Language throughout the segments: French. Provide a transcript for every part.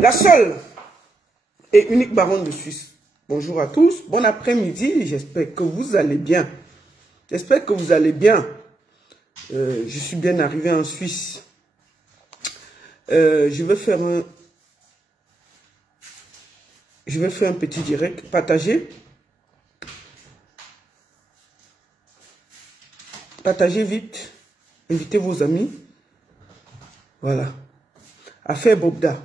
La seule et unique baronne de Suisse. Bonjour à tous, bon après-midi, j'espère que vous allez bien. J'espère que vous allez bien. Je suis bien arrivé en Suisse. Je vais faire un petit direct, partager. Partagez vite, invitez vos amis. Voilà. Affaire Bobda.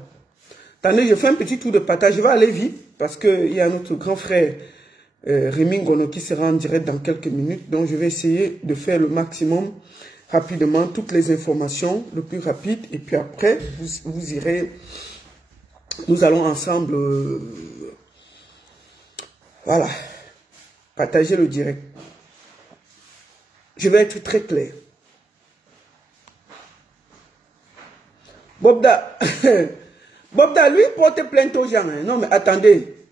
Attendez, je fais un petit tour de partage. Je vais aller vite parce qu'il y a notre grand frère Rémi Ngono qui sera en direct dans quelques minutes. Donc, je vais essayer de faire le maximum rapidement, toutes les informations le plus rapide. Et puis après, vous irez, nous allons ensemble, voilà, partager le direct. Je vais être très clair. Bobda, Bobda, lui, il porte plainte aux gens. Hein. Non, mais attendez.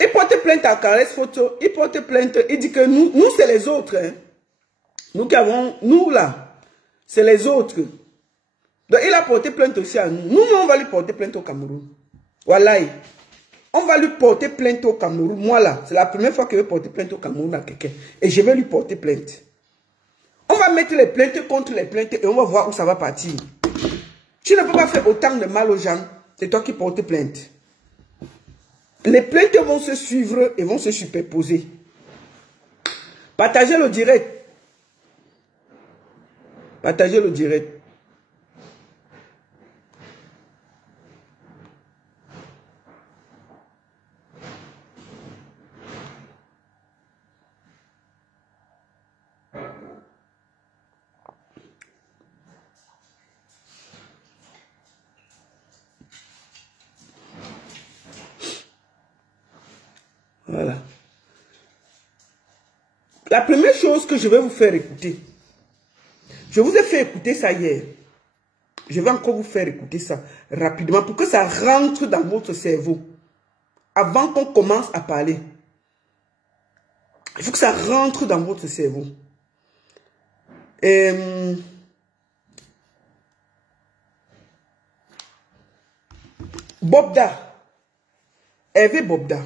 Il porte plainte à Caresse Photo. Il porte plainte. Il dit que nous c'est les autres. Hein. Nous qui avons, nous là, c'est les autres. Donc, il a porté plainte aussi à nous. Nous, on va lui porter plainte au Cameroun. Voilà. On va lui porter plainte au Cameroun. Moi là, c'est la première fois que je vais porter plainte au Cameroun à quelqu'un. Et je vais lui porter plainte. On va mettre les plaintes contre les plaintes et on va voir où ça va partir. Tu ne peux pas faire autant de mal aux gens. C'est toi qui portes plainte. Les plaintes vont se suivre et vont se superposer. Partagez le direct. Partagez le direct. Voilà. La première chose que je vais vous faire écouter, je vous ai fait écouter ça hier. Je vais encore vous faire écouter ça rapidement pour que ça rentre dans votre cerveau. Avant qu'on commence à parler. Il faut que ça rentre dans votre cerveau. Bobda. Hervé Bobda.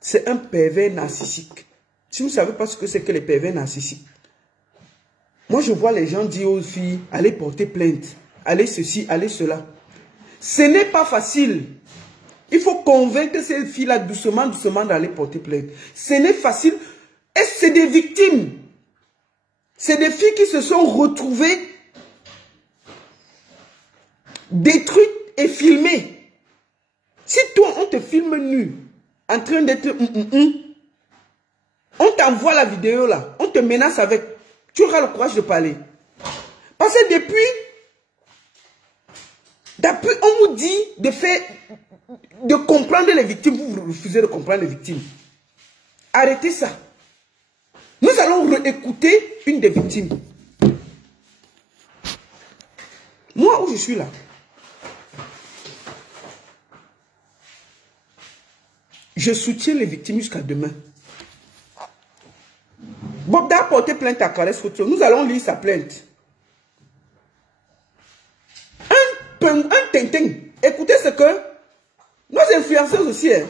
C'est un pervers narcissique. Si vous ne savez pas ce que c'est que les pervers narcissiques, moi je vois les gens dire aux filles, allez porter plainte, allez ceci, allez cela. Ce n'est pas facile. Il faut convaincre ces filles-là doucement, doucement d'aller porter plainte. Ce n'est facile. Et c'est des victimes. C'est des filles qui se sont retrouvées détruites et filmées. Si toi, on te filme nu, en train d'être on t'envoie la vidéo là, on te menace avec, tu auras le courage de parler. Parce que depuis on vous dit de comprendre les victimes, vous refusez de comprendre les victimes. Arrêtez ça. Nous allons réécouter une des victimes. Moi où je suis là, je soutiens les victimes jusqu'à demain. Bobda a porté plainte à Caresse Photo. Nous allons lire sa plainte. Un tintin. Écoutez ce que nos influenceurs aussi. Hein.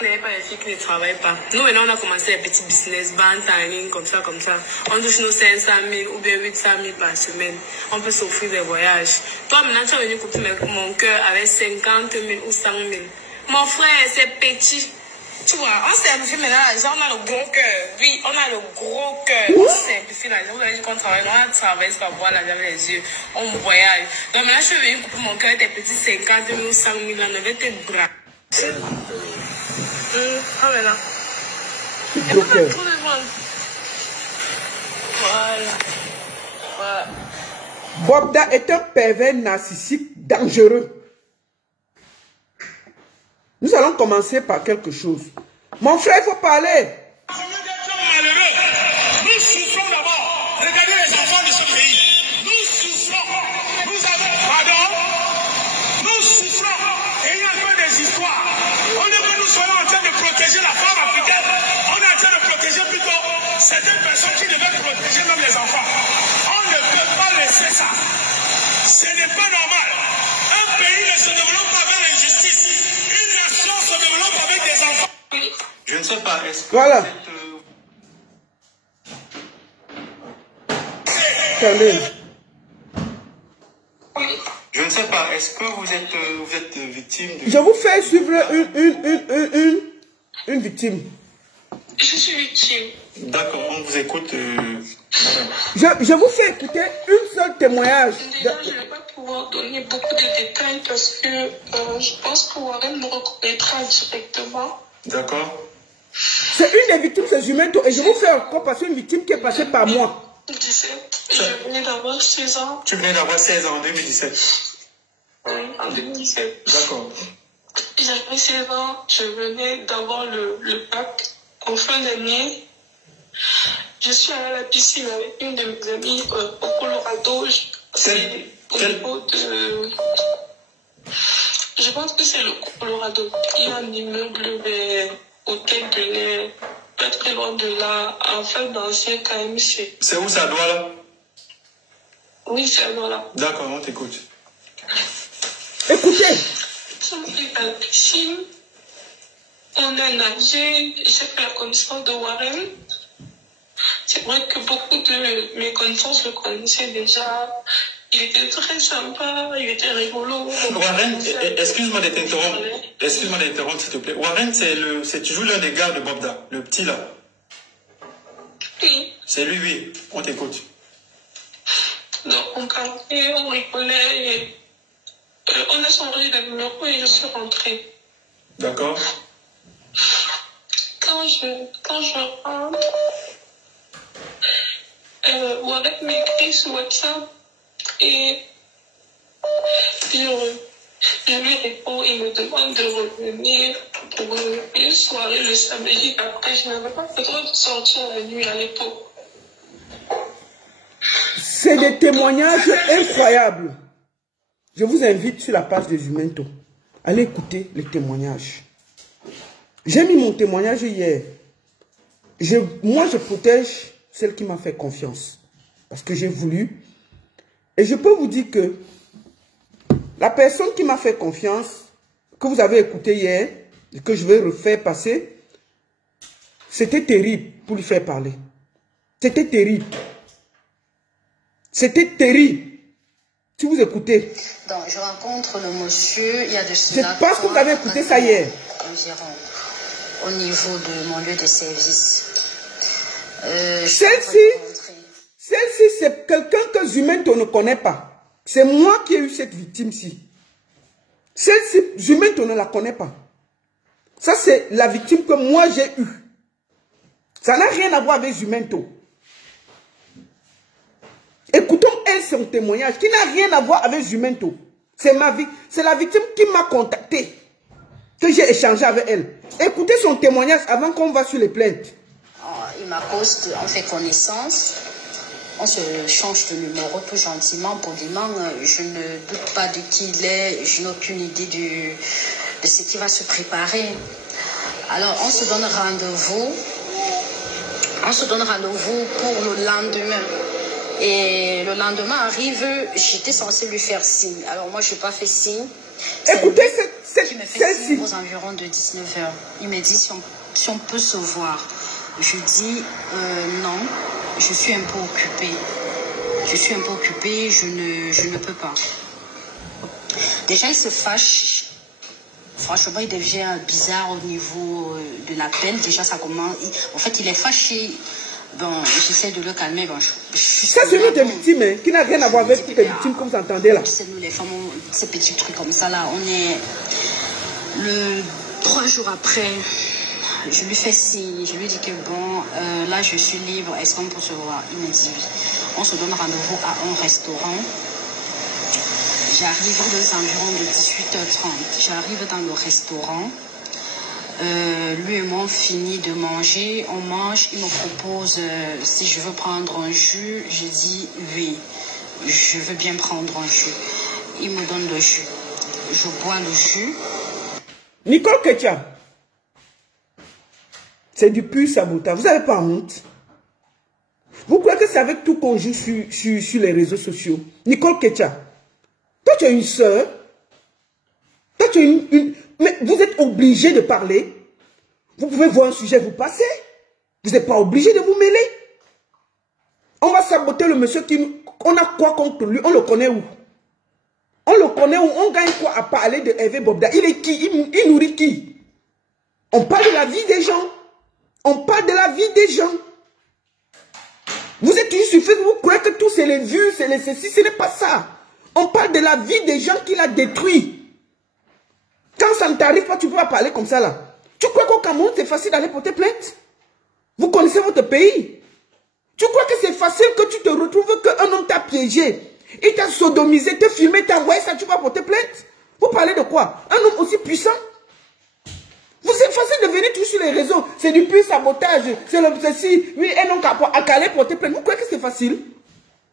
On n'avait pas les filles qui ne travaillent pas. Nous, maintenant, on a commencé un petit business, vente en ligne, comme ça, comme ça. On touche nos 500 000 ou bien 800 000 par semaine. On peut s'offrir des voyages. Toi, maintenant, tu es venu couper mon cœur avec 50 000 ou 100 000. Mon frère, c'est petit. Tu vois, on simplifie maintenant l'argent, on a le gros cœur. Oui, on a le gros cœur. On simplifie l'argent. Vous avez dit qu'on travaille, on a travaillé jusqu'à voir l'argent avec les yeux. On voyage. Donc maintenant, je suis venu couper mon cœur, tes petits 50 000 ou 100 000 là, on avait tes bras. Ah, mais là. Et moi, je trouve voilà. Voilà. Bobda est un pervers narcissique dangereux. Nous allons commencer par quelque chose. Mon frère, il faut parler. Nous souffrons d'abord. Regardez les enfants de ce pays. Nous souffrons. Nous avons pardon. Nous souffrons. Et il y a peu des histoires. Au lieu que nous soyons en train de protéger la femme africaine, on est en train de protéger plutôt certaines personnes qui devaient protéger même les enfants. On ne peut pas laisser ça. Ce n'est pas normal. sais pas, est-ce que voilà. vous êtes... Attendez. Je ne sais pas, est-ce que vous êtes victime de... Je vous fais suivre une victime. Je suis victime. D'accord, on vous écoute. Je vous fais écouter une seule témoignage. Déjà, je ne vais pas pouvoir donner beaucoup de détails parce que je pense que Warren me reconnaîtra directement. D'accord. C'est une des victimes, c'est Jumento. Et je vous fais encore passer une victime qui est passée par moi. 2017, je venais d'avoir 16 ans. Tu venais d'avoir 16 ans en 2017. Oui, en 2017. D'accord. J'avais 16 ans, je venais d'avoir le bac en fin d'année. Je suis allée à la piscine avec une de mes amies au Colorado. C'est au niveau de... Je pense que c'est le Colorado. Il y a un immeuble vers Hôtel de l'air, pas très loin de là, en fait d'ancien KMC. C'est où ça doit là? Oui, c'est là. D'accord, on t'écoute. Écoutez. Je suis à la piscine. On a nagé. J'ai fait la connaissance de Warren. C'est vrai que beaucoup de mes connaissances le connaissaient déjà. Il était très sympa, il était rigolo. Warren, excuse-moi de t'interrompre. Excuse-moi de t'interrompre, s'il te plaît. Warren, c'est toujours l'un des gars de Bobda, le petit là. Oui. C'est lui, oui. On t'écoute. Donc on parlait, on rigolait. Et, on a changé de numéro et je suis rentrée. D'accord. Quand je rentre, Warren m'écrit sur WhatsApp et je lui réponds, il me demande de revenir pour une soirée le samedi. Après, je n'avais pas besoin de sortir la nuit à l'époque. C'est des témoignages incroyables. Je vous invite sur la page de Jumento. Allez écouter les témoignages. J'ai mis mon témoignage hier. Moi, je protège celle qui m'a fait confiance. Parce que j'ai voulu. Et je peux vous dire que la personne qui m'a fait confiance, que vous avez écouté hier, et que je vais refaire passer, c'était terrible pour lui faire parler. C'était terrible. C'était terrible. Si vous écoutez. Donc, je rencontre le monsieur, il y a de cela. Je pense que vous avez écouté ça hier. Au niveau de mon lieu de service. Celle-ci, c'est quelqu'un que Jumento ne connaît pas. C'est moi qui ai eu cette victime-ci. Celle-ci, Jumento ne la connaît pas. Ça, c'est la victime que moi j'ai eue. Ça n'a rien à voir avec Jumento. Écoutons son témoignage qui n'a rien à voir avec Jumento. C'est la victime qui m'a contacté, que j'ai échangé avec elle. Écoutez son témoignage avant qu'on va sur les plaintes. Il m'accoste, on fait connaissance, on se change de numéro tout gentiment, poliment. Je ne doute pas de qui il est, je n'ai aucune idée de ce qui va se préparer. Alors on se donne rendez-vous. On se donne rendez-vous pour le lendemain. Et le lendemain arrive, j'étais censée lui faire signe. Alors moi, je n'ai pas fait signe. Écoutez celle-ci. Aux environs de 19h. Il me dit si on peut se voir. Je dis non, je suis un peu occupée. Je suis un peu occupée, je ne peux pas. Déjà, il se fâche. Franchement, il devient bizarre au niveau de l'appel. Déjà, ça commence. En fait, il est fâché. Bon, j'essaie de le calmer. Bon, ça, c'est une autre victime hein, qui n'a rien à voir avec toutes les victimes comme vous entendez là. C'est nous les femmes, ces petits trucs comme ça là. On est 3 jours après. Je lui fais signe. Je lui dis que bon, là je suis libre. Est-ce qu'on peut se voir? Il me dit oui. On se donne rendez-vous à un restaurant. J'arrive aux environs de 18h30. J'arrive dans le restaurant. Lui et moi on finit de manger, on mange, il me propose si je veux prendre un jus, je dis oui, je veux bien prendre un jus. Il me donne le jus, je bois le jus. Nicole Ketia, c'est du pur sabotage, vous n'avez pas honte? Vous croyez que c'est avec tout qu'on joue sur les réseaux sociaux? Nicole Ketia, toi tu as une soeur, toi tu as une... Mais vous êtes obligé de parler. Vous pouvez voir un sujet, vous passez. Vous n'êtes pas obligé de vous mêler. On va saboter le monsieur qui... On a quoi contre lui? On le connaît où? On le connaît où? On gagne quoi à parler de Hervé Bobda? Il est qui? Il nourrit qui? On parle de la vie des gens. On parle de la vie des gens. Vous êtes toujours suffisant, vous croyez que tout c'est les vues, c'est les ceci, ce n'est pas ça. On parle de la vie des gens qu'il a détruit. Quand ça ne t'arrive pas, tu ne peux pas parler comme ça là. Tu crois qu'au Cameroun, c'est facile d'aller porter plainte? Vous connaissez votre pays. Tu crois que c'est facile que tu te retrouves qu'un homme t'a piégé, il t'a sodomisé, t'a filmé, t'a envoyé ça, tu vas porter plainte? Vous parlez de quoi? Un homme aussi puissant? C'est facile de venir tout sur les réseaux. C'est du pur sabotage. C'est le ceci. Oui, un homme à Calais porter plainte. Vous croyez que c'est facile?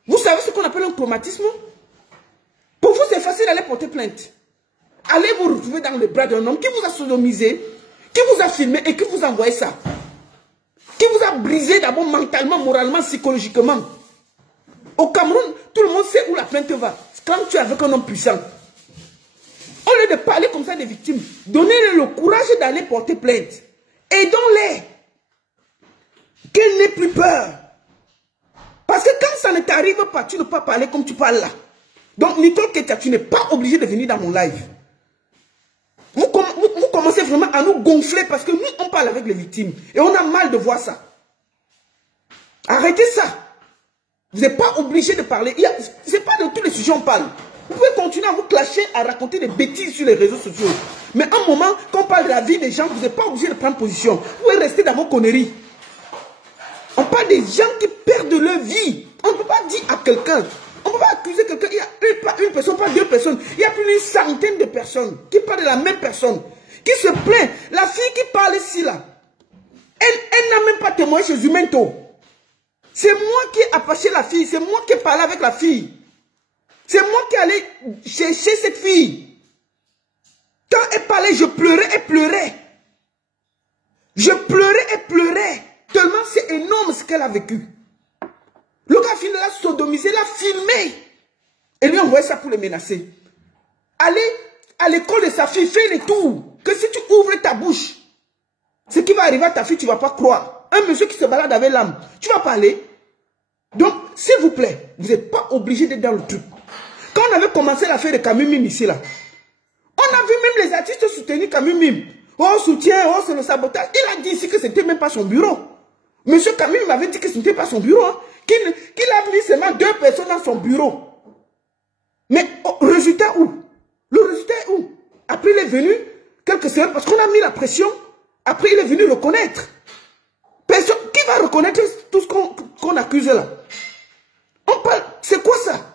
Vous savez ce qu'on appelle un traumatisme? Pour vous, c'est facile d'aller porter plainte. Allez vous retrouver dans les bras d'un homme qui vous a sodomisé, qui vous a filmé et qui vous a envoyé ça. Qui vous a brisé d'abord mentalement, moralement, psychologiquement. Au Cameroun, tout le monde sait où la plainte va. Quand tu es avec un homme puissant. Au lieu de parler comme ça des victimes, donnez-leur le courage d'aller porter plainte. Aidons-les. Qu'elles n'aient plus peur. Parce que quand ça ne t'arrive pas, tu ne peux pas parler comme tu parles là. Donc, Nicole Ketia, tu n'es pas obligé de venir dans mon live. Vous commencez vraiment à nous gonfler parce que nous, on parle avec les victimes. Et on a mal de voir ça. Arrêtez ça. Vous n'êtes pas obligé de parler. Ce n'est pas de tous les sujets on parle. Vous pouvez continuer à vous clasher, à raconter des bêtises sur les réseaux sociaux. Mais à un moment, quand on parle de la vie des gens, vous n'êtes pas obligé de prendre position. Vous pouvez rester dans vos conneries. On parle des gens qui perdent leur vie. On ne peut pas dire à quelqu'un. On ne peut pas accuser quelqu'un. Il y a pas une personne, pas deux personnes. Il y a plus d'une centaine de personnes qui parlent de la même personne. Qui se plaint. La fille qui parle ici, là. Elle n'a même pas témoigné chez Zumento. C'est moi qui ai apaché la fille. C'est moi qui ai parlé avec la fille. C'est moi qui allais chercher cette fille. Quand elle parlait, je pleurais et pleurais. Je pleurais et pleurais. Tellement c'est énorme ce qu'elle a vécu. Le gars fini l'a sodomisé, l'a filmé. Et lui envoyé ça pour le menacer. Allez à l'école de sa fille, fais les tours. Que si tu ouvres ta bouche, ce qui va arriver à ta fille, tu ne vas pas croire. Un monsieur qui se balade avec l'âme, tu vas parler. Donc, s'il vous plaît, vous n'êtes pas obligé d'être dans le truc. Quand on avait commencé l'affaire de Camille Mime ici, là, on a vu même les artistes soutenir Camille Mime. Oh, soutien, oh, c'est le sabotage. Il a dit ici que ce n'était même pas son bureau. Monsieur Camille m'avait dit que ce n'était pas son bureau. Hein, qu'il a mis seulement 2 personnes dans son bureau. Mais le résultat où? Le résultat est où? Après, il est venu, quelques semaines, parce qu'on a mis la pression. Après, il est venu reconnaître. Personne, qui va reconnaître tout ce qu'on accuse là? On parle, c'est quoi ça?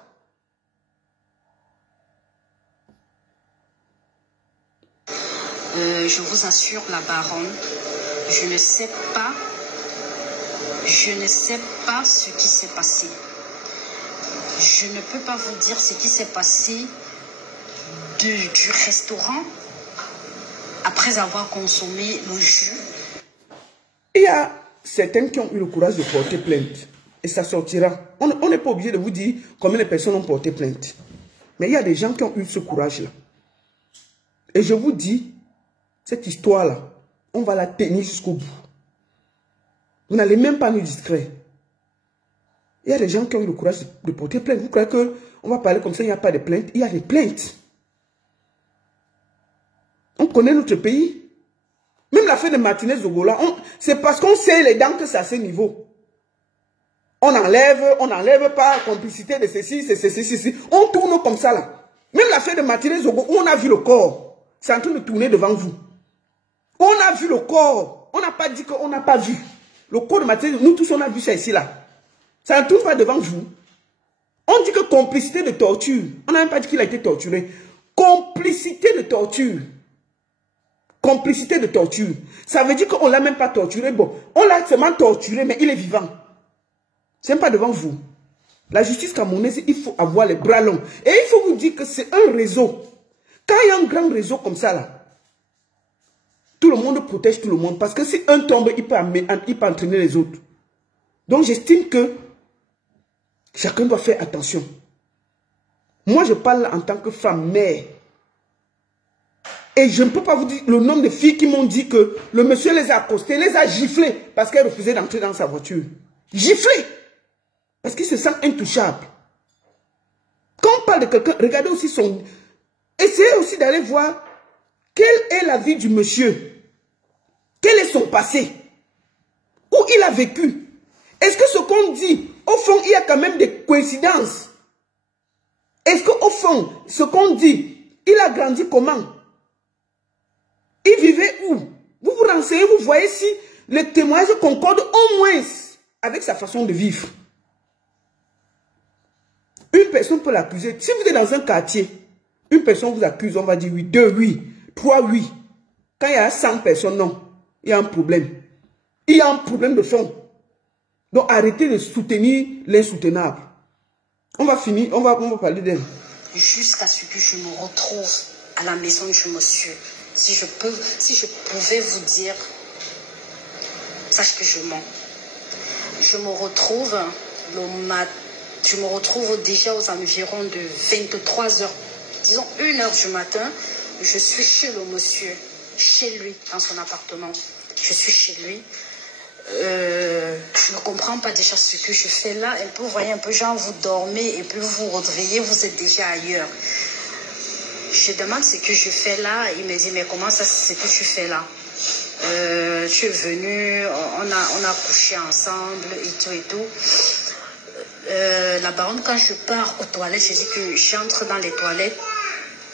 Je vous assure, la baronne, je ne sais pas ce qui s'est passé. Je ne peux pas vous dire ce qui s'est passé du restaurant après avoir consommé le jus. Il y a certains qui ont eu le courage de porter plainte. Et ça sortira. On n'est pas obligé de vous dire combien de personnes ont porté plainte. Mais il y a des gens qui ont eu ce courage-là. Et je vous dis, cette histoire-là, on va la tenir jusqu'au bout. Vous n'allez même pas nous distraire. Il y a des gens qui ont eu le courage de porter plainte. Vous croyez qu'on va parler comme ça, il n'y a pas de plainte? Il y a des plaintes. On connaît notre pays. Même l'affaire de Martinez Zogola, c'est parce qu'on sait les dents que c'est à ce niveau. On n'enlève pas complicité de ceci, c'est ceci. On tourne comme ça là. Même l'affaire de Martinez Zogola, on a vu le corps. C'est en train de tourner devant vous. On a vu le corps. On n'a pas dit qu'on n'a pas vu. Le corps de Martinez, nous tous on a vu ça ici là. Ça ne tourne pas devant vous. On dit que complicité de torture. On n'a même pas dit qu'il a été torturé. Complicité de torture. Complicité de torture. Ça veut dire qu'on ne l'a même pas torturé. Bon, on l'a seulement torturé, mais il est vivant. Ce n'est pas devant vous. La justice camerounaise, il faut avoir les bras longs. Et il faut vous dire que c'est un réseau. Quand il y a un grand réseau comme ça, là, tout le monde protège tout le monde. Parce que si un tombe, il peut entraîner les autres. Donc j'estime que chacun doit faire attention. Moi, je parle en tant que femme, mère. Et je ne peux pas vous dire le nombre de filles qui m'ont dit que le monsieur les a accostées, les a giflées parce qu'elles refusaient d'entrer dans sa voiture. Giflées. Parce qu'il se sent intouchable. Quand on parle de quelqu'un, regardez aussi son... Essayez aussi d'aller voir quelle est la vie du monsieur. Quel est son passé. Où il a vécu. Est-ce que ce qu'on dit, au fond, il y a quand même des coïncidences? Est-ce qu'au fond, ce qu'on dit, il a grandi comment? Il vivait où? Vous vous renseignez, vous voyez si les témoignages concordent au moins avec sa façon de vivre. Une personne peut l'accuser. Si vous êtes dans un quartier, une personne vous accuse, on va dire oui, 2 oui, 3 oui. Quand il y a 100 personnes, non. Il y a un problème. Il y a un problème de fond. Donc arrêtez de soutenir l'insoutenable. On va finir, on va parler d'elle. Jusqu'à ce que je me retrouve à la maison du monsieur. Si je pouvais vous dire, sache que je mens. Je me retrouve déjà aux environs de 23 heures, disons 1 heure du matin. Je suis chez le monsieur, chez lui, dans son appartement. Je suis chez lui. Je ne comprends pas déjà ce que je fais là. Et puis vous voyez un peu, genre vous dormez et puis vous vous réveillez, vous êtes déjà ailleurs. Je demande ce que je fais là. Il me dit, mais comment ça, c'est ce que tu fais là? Tu es venu, on a couché ensemble et tout et tout. La baronne, quand je pars aux toilettes, je dis que j'entre dans les toilettes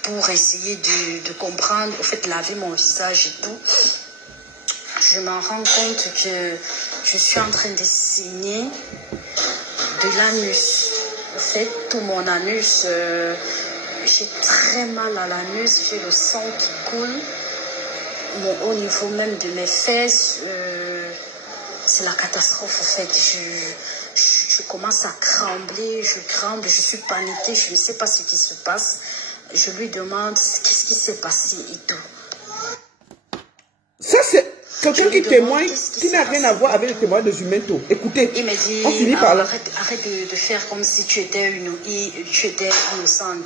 pour essayer de comprendre, au fait, laver mon visage et tout. Je me rends compte que je suis en train de saigner de l'anus. En fait, tout mon anus, j'ai très mal à l'anus, j'ai le sang qui coule. Mais au niveau même de mes fesses, c'est la catastrophe en fait. Je commence à trembler, je tremble, je suis paniquée, je ne sais pas ce qui se passe. Je lui demande qu'est-ce qui s'est passé et tout. Ça c'est quelqu'un qui témoigne, qui n'a rien à voir avec le témoignage de Jumento. Écoutez, il m'a dit, on finit par là. Arrête de faire comme si tu étais innocente.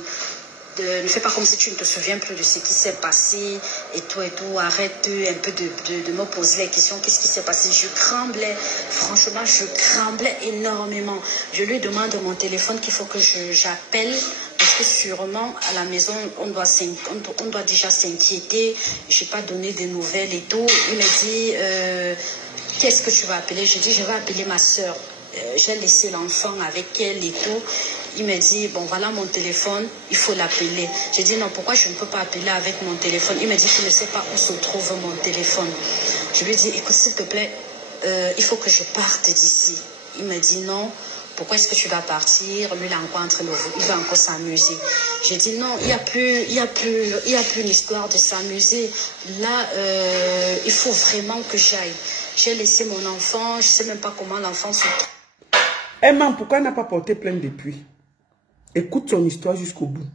Ne fais pas comme si tu ne te souviens plus de ce qui s'est passé et tout. Arrête un peu de me poser les questions. Qu'est-ce qui s'est passé? Je tremblais, franchement, je tremblais énormément. Je lui demande mon téléphone qu'il faut que j'appelle parce que sûrement à la maison, on doit déjà s'inquiéter. Je n'ai pas donné de nouvelles et tout. Il me dit, qu'est-ce que tu vas appeler? Je dis, je vais appeler ma soeur. J'ai laissé l'enfant avec elle et tout. Il me dit, bon voilà mon téléphone, il faut l'appeler. J'ai dit non, pourquoi je ne peux pas appeler avec mon téléphone? Il me dit qu'il ne sait pas où se trouve mon téléphone. Je lui ai dit, écoute s'il te plaît, il faut que je parte d'ici. Il me dit non, pourquoi est-ce que tu vas partir? Lui il a encore entre nous, il va encore s'amuser. J'ai dit non, il n'y a plus une histoire de s'amuser. Là, il faut vraiment que j'aille. J'ai laissé mon enfant, je ne sais même pas comment l'enfant se trouve. Emma, pourquoi elle n'a pas porté plainte depuis? Écoute son histoire jusqu'au bout.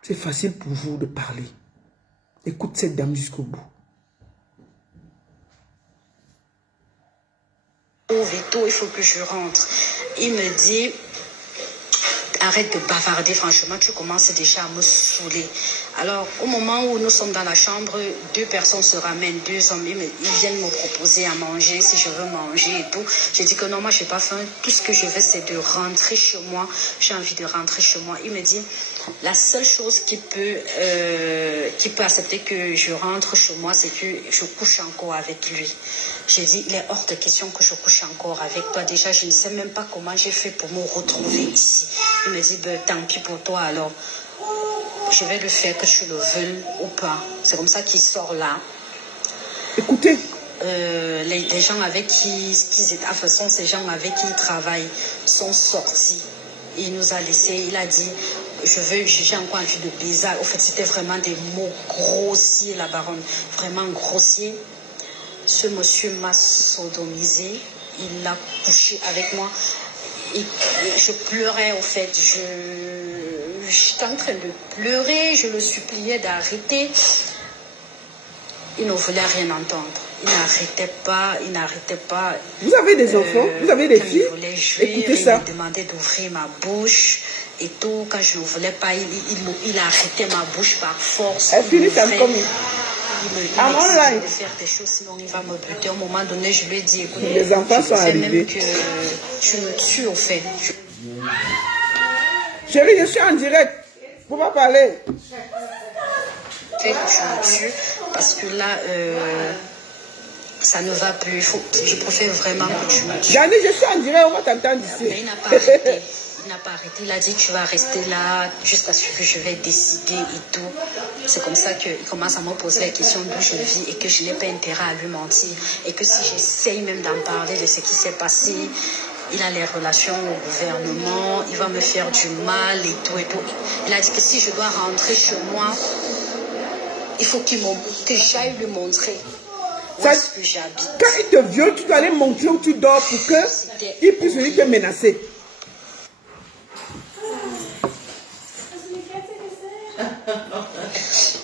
C'est facile pour vous de parler. Écoute cette dame jusqu'au bout. Il faut que je rentre. Il me dit, arrête de bavarder, franchement, tu commences déjà à me saouler. Alors, au moment où nous sommes dans la chambre, 2 personnes se ramènent, 2 hommes, ils viennent me proposer à manger, si je veux manger et tout. J'ai dit que non, moi, je n'ai pas faim. Tout ce que je veux, c'est de rentrer chez moi. J'ai envie de rentrer chez moi. Il me dit, la seule chose qui peut accepter que je rentre chez moi, c'est que je couche encore avec lui. J'ai dit, il est hors de question que je couche encore avec toi. Déjà, je ne sais même pas comment j'ai fait pour me retrouver ici. Il me dit, ben, tant pis pour toi alors. Je vais le faire que tu le veuilles ou pas. C'est comme ça qu'il sort là. Écoutez. Les gens avec qui sont ces gens avec qui il travaille sont sortis. Il nous a laissé, il a dit, j'ai encore envie de baiser. Au fait, c'était vraiment des mots grossiers, la baronne. Vraiment grossiers. Ce monsieur m'a sodomisé. Il a couché avec moi. Et je pleurais, au fait. J'étais en train de pleurer. Je le suppliais d'arrêter. Il ne voulait rien entendre. Il n'arrêtait pas. Vous avez des enfants? Vous avez des filles? Il voulait jouer, écoutez ça. Il me demandait d'ouvrir ma bouche et tout. Quand je ne voulais pas, il arrêtait ma bouche par force. Elle finit comme il me disait de faire des choses, sinon il va me buter. À un moment donné, je lui ai dit, écoute, les enfants sont arrivés. Même que tu me tues, au fait. Chérie, je suis en direct. Faut pas parler. Que tu me tues, parce que là, ça ne va plus. Je préfère vraiment que tu me tues. Yannick, je suis en direct, on va t'entendre ici. Mais il n'a pas arrêté. Il n'a pas arrêté. Il a dit, tu vas rester là jusqu'à ce que je vais décider et tout. C'est comme ça qu'il commence à me poser la question d'où je vis et que je n'ai pas intérêt à lui mentir. Et que si j'essaye même d'en parler de ce qui s'est passé, il a les relations au gouvernement, il va me faire du mal et tout et tout. Il a dit que si je dois rentrer chez moi, il faut que j'aille lui montrer où est-ce que j'habite. Quand il te viole, tu dois aller montrer où tu dors pour qu'il puisse venir te menacer.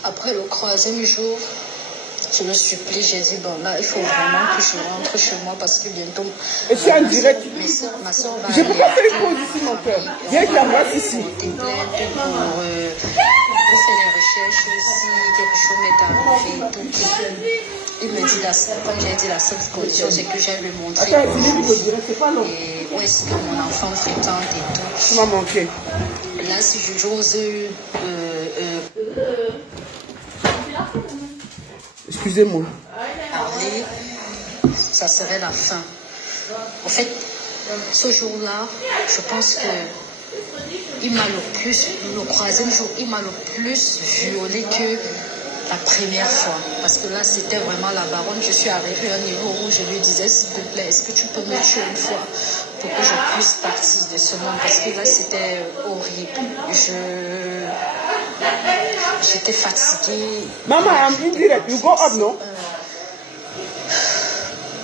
Après le 3e jour, je me supplie, j'ai dit, bon là, il faut vraiment que je rentre chez moi parce que bientôt... Et je suis en direct. Ma soeur va je ne peux pas faire une pause ici, mon cœur. Viens qu'il embrasse ici. Pour faire les recherches, si quelque chose m'est arrivé et tout. Il me dit, quand j'ai dit la seule condition, c'est que j'aille lui montrer. Attends, c'est pas long. Et où est-ce que mon enfant fréquente et tout. Tu m'as manqué. Là, si j'ose... Excusez-moi. Parler, ça serait la fin. En fait, ce jour-là, je pense que il m'a le plus, le 3e jour, il m'a le plus violé que la première fois. Parce que là, c'était vraiment la baronne. Je suis arrivée à un niveau où je lui disais, s'il te plaît, est-ce que tu peux me tuer une fois pour que je puisse partir de ce monde? Parce que là, c'était horrible. J'étais fatiguée. Maman, I'm direct. You go up, no?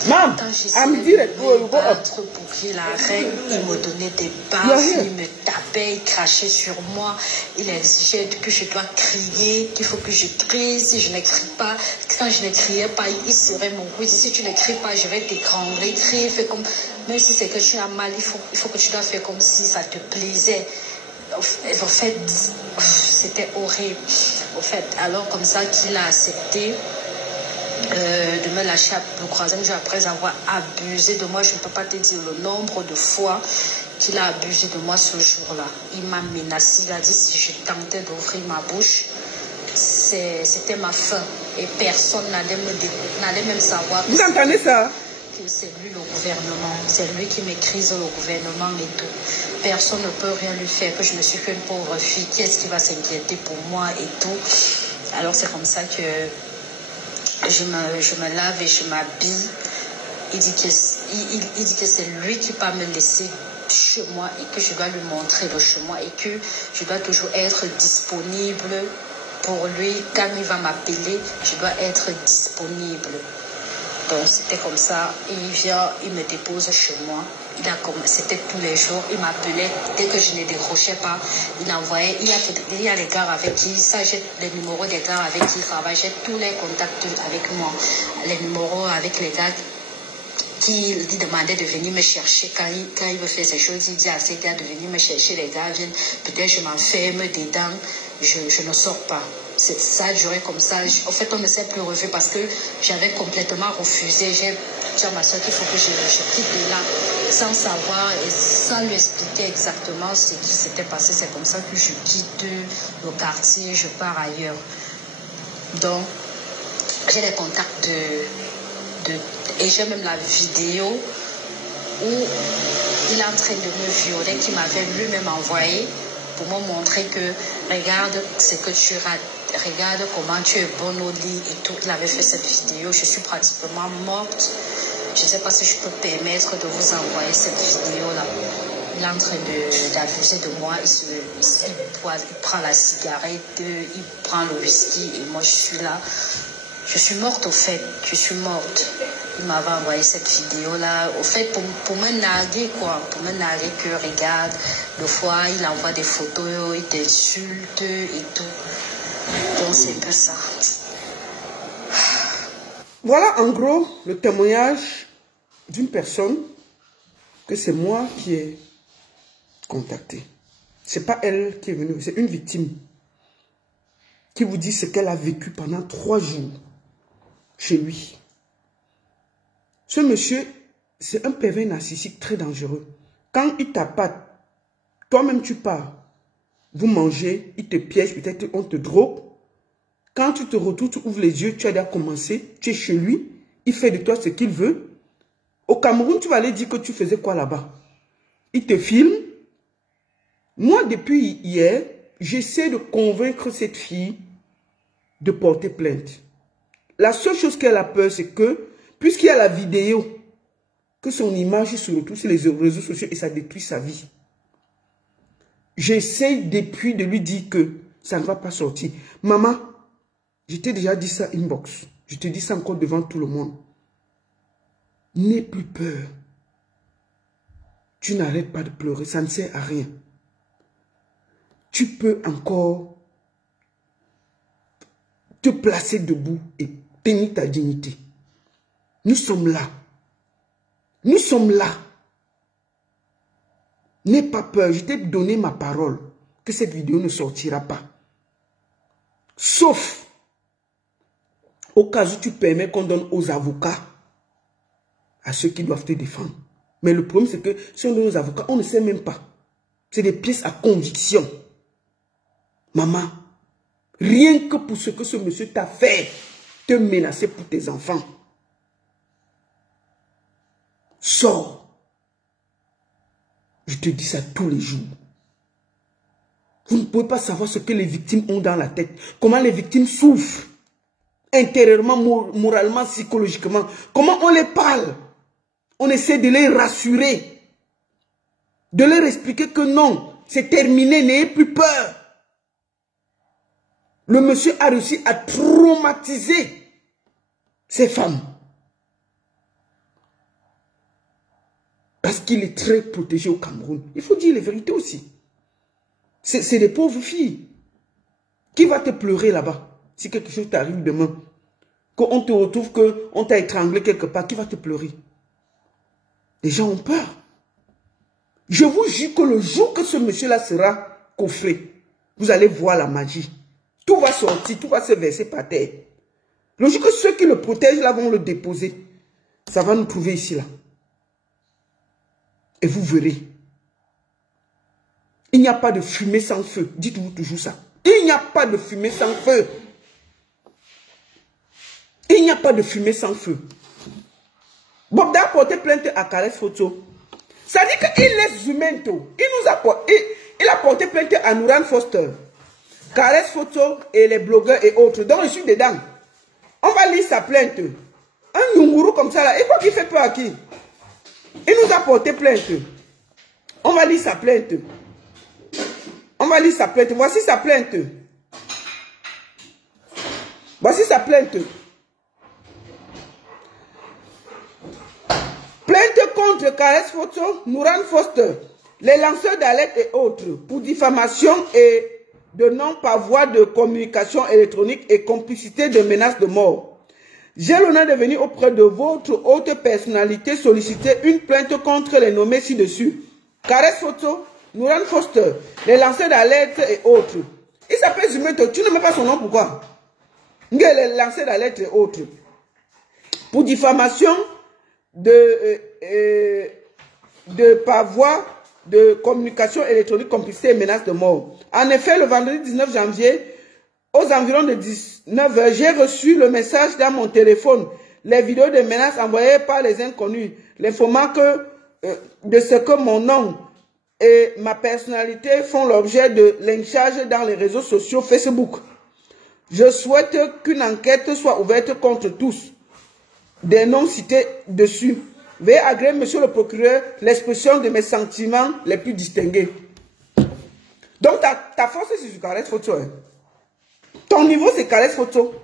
Maman, I'm direct. You go up. Pour qu'il arrête, il me donnait des baffes, il me tapait, il crachait sur moi. Il exigeait que je dois crier, qu'il faut que je crie. Si je ne crie pas, quand je ne criais pas, il serait mon cousin. Si tu ne cries pas, je vais t'étrangler. Crie, fais comme... Même si c'est que tu as mal, il faut que tu dois faire comme si ça te plaisait. En fait, c'était horrible. En fait, alors comme ça qu'il a accepté de me lâcher le 3e jour après avoir abusé de moi. Je ne peux pas te dire le nombre de fois qu'il a abusé de moi ce jour-là. Il m'a menacé, il a dit si je tentais d'ouvrir ma bouche, c'était ma fin. Et personne n'allait même savoir. Vous entendez ça? Que c'est lui le gouvernement, c'est lui qui maîtrise le gouvernement et tout. Personne ne peut rien lui faire, que je ne suis qu'une pauvre fille, qui est-ce qui va s'inquiéter pour moi et tout. Alors c'est comme ça que je me lave et je m'habille. Il dit que c'est lui qui va me laisser chez moi et que je dois lui montrer le chez moi et que je dois toujours être disponible pour lui. Quand il va m'appeler, je dois être disponible. Donc c'était comme ça, il vient, il me dépose chez moi. C'était tous les jours, il m'appelait dès que je ne décrochais pas. Il envoyait, il y a les gars avec qui, ça j'ai les numéros des gars avec qui il travaille, j'ai tous les contacts avec moi. Les numéros avec les gars qui lui demandaient de venir me chercher quand il veut faire ces choses, il dit à ces gars de venir me chercher, les gars viennent, peut-être je m'enferme dedans, je ne sors pas. Ça a duré comme ça. En fait, on ne s'est plus revu parce que j'avais complètement refusé. J'ai dit à ma soeur qu'il faut que je quitte de là sans savoir et sans lui expliquer exactement ce qui s'était passé. C'est comme ça que je quitte le quartier, je pars ailleurs. Donc, j'ai les contacts et j'ai même la vidéo où il est en train de me violer, qu'il m'avait lui-même envoyé pour me montrer que regarde ce que tu rates. Regarde comment tu es bonne au lit et tout. Il avait fait cette vidéo. Je suis pratiquement morte. Je ne sais pas si je peux permettre de vous envoyer cette vidéo-là. Il est en train d'abuser de moi. Il prend la cigarette, il prend le whisky et moi je suis là. Je suis morte au fait. Je suis morte. Il m'avait envoyé cette vidéo-là. Au fait, pour me narguer, quoi. Pour me narguer que, regarde, des fois, il envoie des photos, il t'insulte et tout. Donc, c'est un peu ça. Voilà, en gros, le témoignage d'une personne que c'est moi qui ai contacté. C'est pas elle qui est venue, c'est une victime qui vous dit ce qu'elle a vécu pendant 3 jours chez lui. Ce monsieur, c'est un pervers narcissique très dangereux. Quand il t'appâte, toi-même tu pars, vous mangez, il te piège, peut-être on te drogue. Quand tu te retrouves, tu ouvres les yeux, tu as déjà commencé, tu es chez lui, il fait de toi ce qu'il veut. Au Cameroun, tu vas aller dire que tu faisais quoi là-bas? Il te filme. Moi, depuis hier, j'essaie de convaincre cette fille de porter plainte. La seule chose qu'elle a peur, c'est que, puisqu'il y a la vidéo, que son image se retrouve sur les réseaux sociaux et ça détruit sa vie. J'essaie depuis de lui dire que ça ne va pas sortir. Maman, je t'ai déjà dit ça inbox. Je te dis ça encore devant tout le monde. N'aie plus peur. Tu n'arrêtes pas de pleurer, ça ne sert à rien. Tu peux encore te placer debout et tenir ta dignité. Nous sommes là. Nous sommes là. N'aie pas peur, je t'ai donné ma parole que cette vidéo ne sortira pas. Sauf au cas où tu permets qu'on donne aux avocats à ceux qui doivent te défendre. Mais le problème, c'est que si on donne aux avocats, on ne sait même pas. C'est des pièces à conviction. Maman, rien que pour ce que ce monsieur t'a fait, te menacer pour tes enfants. Sors. Je te dis ça tous les jours. Vous ne pouvez pas savoir ce que les victimes ont dans la tête. Comment les victimes souffrent. Intérieurement, moralement, psychologiquement. Comment on les parle. On essaie de les rassurer. De leur expliquer que non, c'est terminé, n'ayez plus peur. Le monsieur a réussi à traumatiser ces femmes. Parce qu'il est très protégé au Cameroun. Il faut dire les vérités aussi. C'est des pauvres filles. Qui va te pleurer là-bas? Si quelque chose t'arrive demain, qu'on te retrouve qu'on t'a étranglé quelque part, qui va te pleurer? Les gens ont peur. Je vous jure que le jour que ce monsieur-là sera coffré, vous allez voir la magie. Tout va sortir, tout va se verser par terre. Le jour que ceux qui le protègent là vont le déposer, ça va nous trouver ici là. Et vous verrez. Il n'y a pas de fumée sans feu. Dites-vous toujours ça. Il n'y a pas de fumée sans feu. Il n'y a pas de fumée sans feu. Bob a porté plainte à Caresse Photo. Ça dit qu'il laisse humain tout. Il a porté plainte à Nouran Foster, Caresse Photo et les blogueurs et autres. Donc je suis dedans. On va lire sa plainte. Un Nunguru comme ça là. Et quoi qu'il fait peur à qui? Il nous a porté plainte. On va lire sa plainte. On va lire sa plainte. Voici sa plainte. Voici sa plainte. Plainte contre Caresse Photo, Nouran Foster, les lanceurs d'alerte et autres pour diffamation et de non par voie de communication électronique et complicité de menaces de mort. J'ai l'honneur de venir auprès de votre haute personnalité solliciter une plainte contre les nommés ci-dessus. Caresse Photo, Nouran Foster, les lanceurs d'alerte et autres. Il s'appelle Zumeto. Tu ne mets pas son nom, pourquoi? Les lanceurs d'alerte et autres. Pour diffamation de par voie de communication électronique, complicité et menaces de mort. En effet, le vendredi 19 janvier, aux environs de 19 h, j'ai reçu le message dans mon téléphone, les vidéos de menaces envoyées par les inconnus, l'informant que de ce que mon nom et ma personnalité font l'objet de lynchage dans les réseaux sociaux Facebook. Je souhaite qu'une enquête soit ouverte contre tous. Des noms cités dessus. Veuillez agréer, monsieur le procureur, l'expression de mes sentiments les plus distingués. Donc, ta force, c'est sur Caresse Photo. Hein. Ton niveau, c'est Caresse Photo.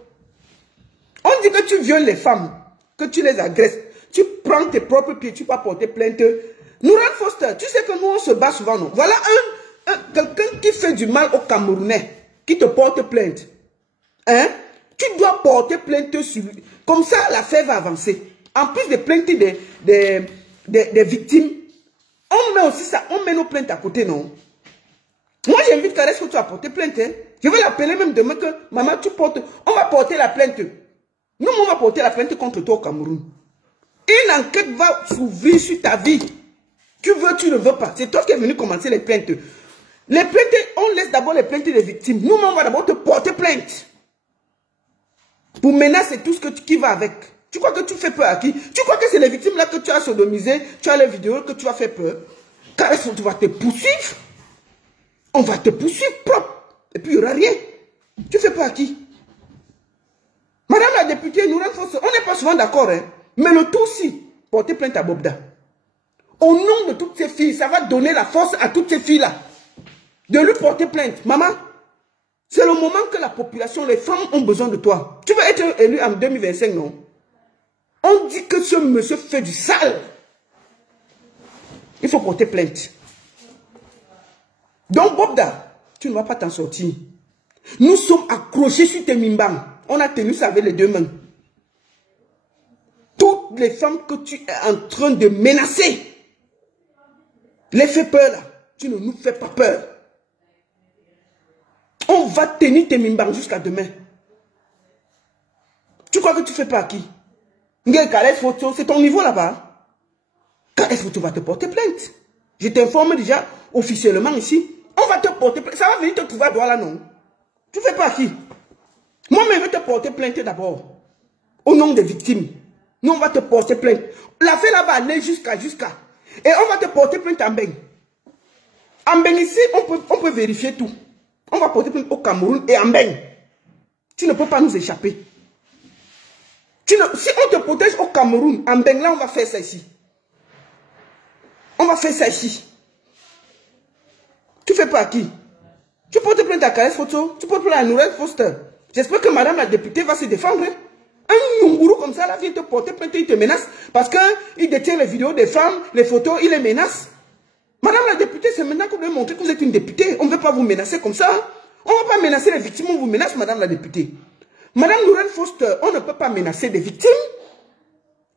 On dit que tu violes les femmes, que tu les agresses. Tu prends tes propres pieds, tu vas porter plainte. Nouran Foster, tu sais que nous, on se bat souvent, non? Voilà quelqu'un qui fait du mal aux Camerounais, qui te porte plainte. Hein? Tu dois porter plainte sur lui. Comme ça, l'affaire va avancer. En plus de plaintes des victimes, on met aussi ça, on met nos plaintes à côté, non? dit Caresse Photo a porté plainte. Hein. Je vais l'appeler même demain que maman, tu portes. On va porter la plainte. Nous, on va porter la plainte contre toi au Cameroun. Une enquête va s'ouvrir sur ta vie. Tu veux, tu ne veux pas. C'est toi qui es venu commencer les plaintes. Les plaintes, on laisse d'abord les plaintes des victimes. Nous, on va d'abord te porter plainte. Pour menacer tout ce qui va avec. Tu crois que tu fais peur à qui? Tu crois que c'est les victimes là que tu as sodomisé, tu as les vidéos que tu as fait peur? Caresse Photo va te poursuivre. On va te poursuivre propre. Et puis il n'y aura rien. Tu fais peur à qui? Madame la députée, nous rendons force. On n'est pas souvent d'accord, hein. Mais le tout aussi, porter plainte à Bobda. Au nom de toutes ces filles, ça va donner la force à toutes ces filles-là. De lui porter plainte. Maman, c'est le moment que la population, les femmes ont besoin de toi. Tu vas être élu en 2025, non? On dit que ce monsieur fait du sale. Il faut porter plainte. Donc, Bobda, tu ne vas pas t'en sortir. Nous sommes accrochés sur tes mimbans. On a tenu ça avec les deux mains. Toutes les femmes que tu es en train de menacer, les fais peur là, tu ne nous fais pas peur. On va tenir tes mimbans jusqu'à demain. Tu crois que tu fais pas à qui? Caresse Photo, c'est ton niveau là-bas. Caresse Photo va te porter plainte. Je t'informe déjà officiellement ici. On va te porter plainte. Ça va venir te trouver à droit là, non? Tu fais pas à qui? Moi-même, je vais te porter plainte d'abord. Au nom des victimes. Nous, on va te porter plainte. L'affaire là va aller jusqu'à. Et on va te porter plainte en Beng. En Beng ici, on peut vérifier tout. On va porter plainte au Cameroun et en Beng. Tu ne peux pas nous échapper. Si on te protège au Cameroun, en Beng, là, on va faire ça ici. On va faire ça ici. Tu fais pas à qui? Tu portes plainte à Caresse Photo, tu portes plainte à Nourel Foster. J'espère que madame la députée va se défendre. Un Nyunguru comme ça, là, vient te porter plainte, il te menace. Parce qu'il détient les vidéos des femmes, les photos, il les menace. Madame la députée, c'est maintenant que vous devez montrer que vous êtes une députée. On ne veut pas vous menacer comme ça. On ne va pas menacer les victimes, on vous menace, madame la députée. Madame Nourel Foster, on ne peut pas menacer des victimes.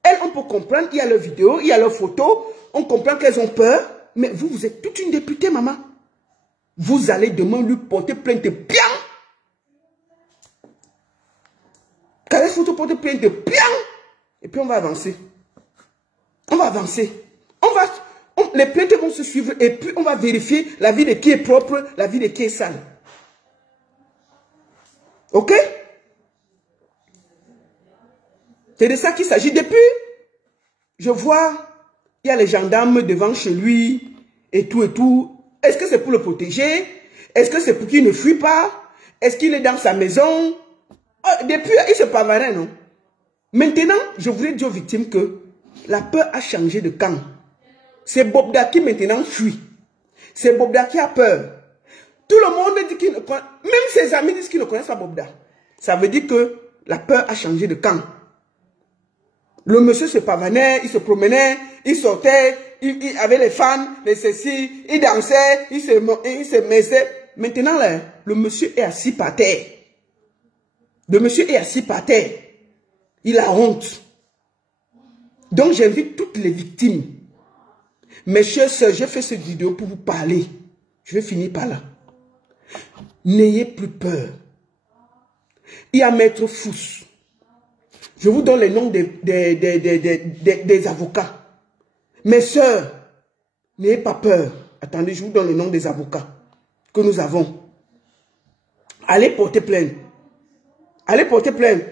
Elles, on peut comprendre, il y a leurs vidéos, il y a leurs photos. On comprend qu'elles ont peur. Mais vous, vous êtes toute une députée, maman. Vous allez demain lui porter plainte bien. Caresse Photo porter plainte bien. Et puis on va avancer. On va avancer. Les plaintes vont se suivre et puis on va vérifier la vie de qui est propre, la vie de qui est sale. Ok? C'est de ça qu'il s'agit. Depuis, je vois, il y a les gendarmes devant chez lui et tout et tout. Est-ce que c'est pour le protéger? Est-ce que c'est pour qu'il ne fuit pas? Est-ce qu'il est dans sa maison? Depuis, il se pavarait, non? Maintenant, je voudrais dire aux victimes que la peur a changé de camp. C'est Bobda qui maintenant fuit. C'est Bobda qui a peur. Tout le monde dit qu'il ne connaît, même ses amis disent qu'ils ne connaissent pas Bobda. Ça veut dire que la peur a changé de camp. Le monsieur se pavanait, il se promenait, il sortait, il avait les fans, les ceci, il dansait, il se mettait. Maintenant, là, le monsieur est assis par terre. Le monsieur est assis par terre. Il a honte. Donc, j'invite toutes les victimes. Mes chers sœurs, j'ai fait cette vidéo pour vous parler. Je vais finir par là. N'ayez plus peur. Il y a Maître Fous. Je vous donne les noms des avocats. Mes sœurs, n'ayez pas peur. Attendez, je vous donne les noms des avocats que nous avons. Allez porter plainte. Allez porter plainte.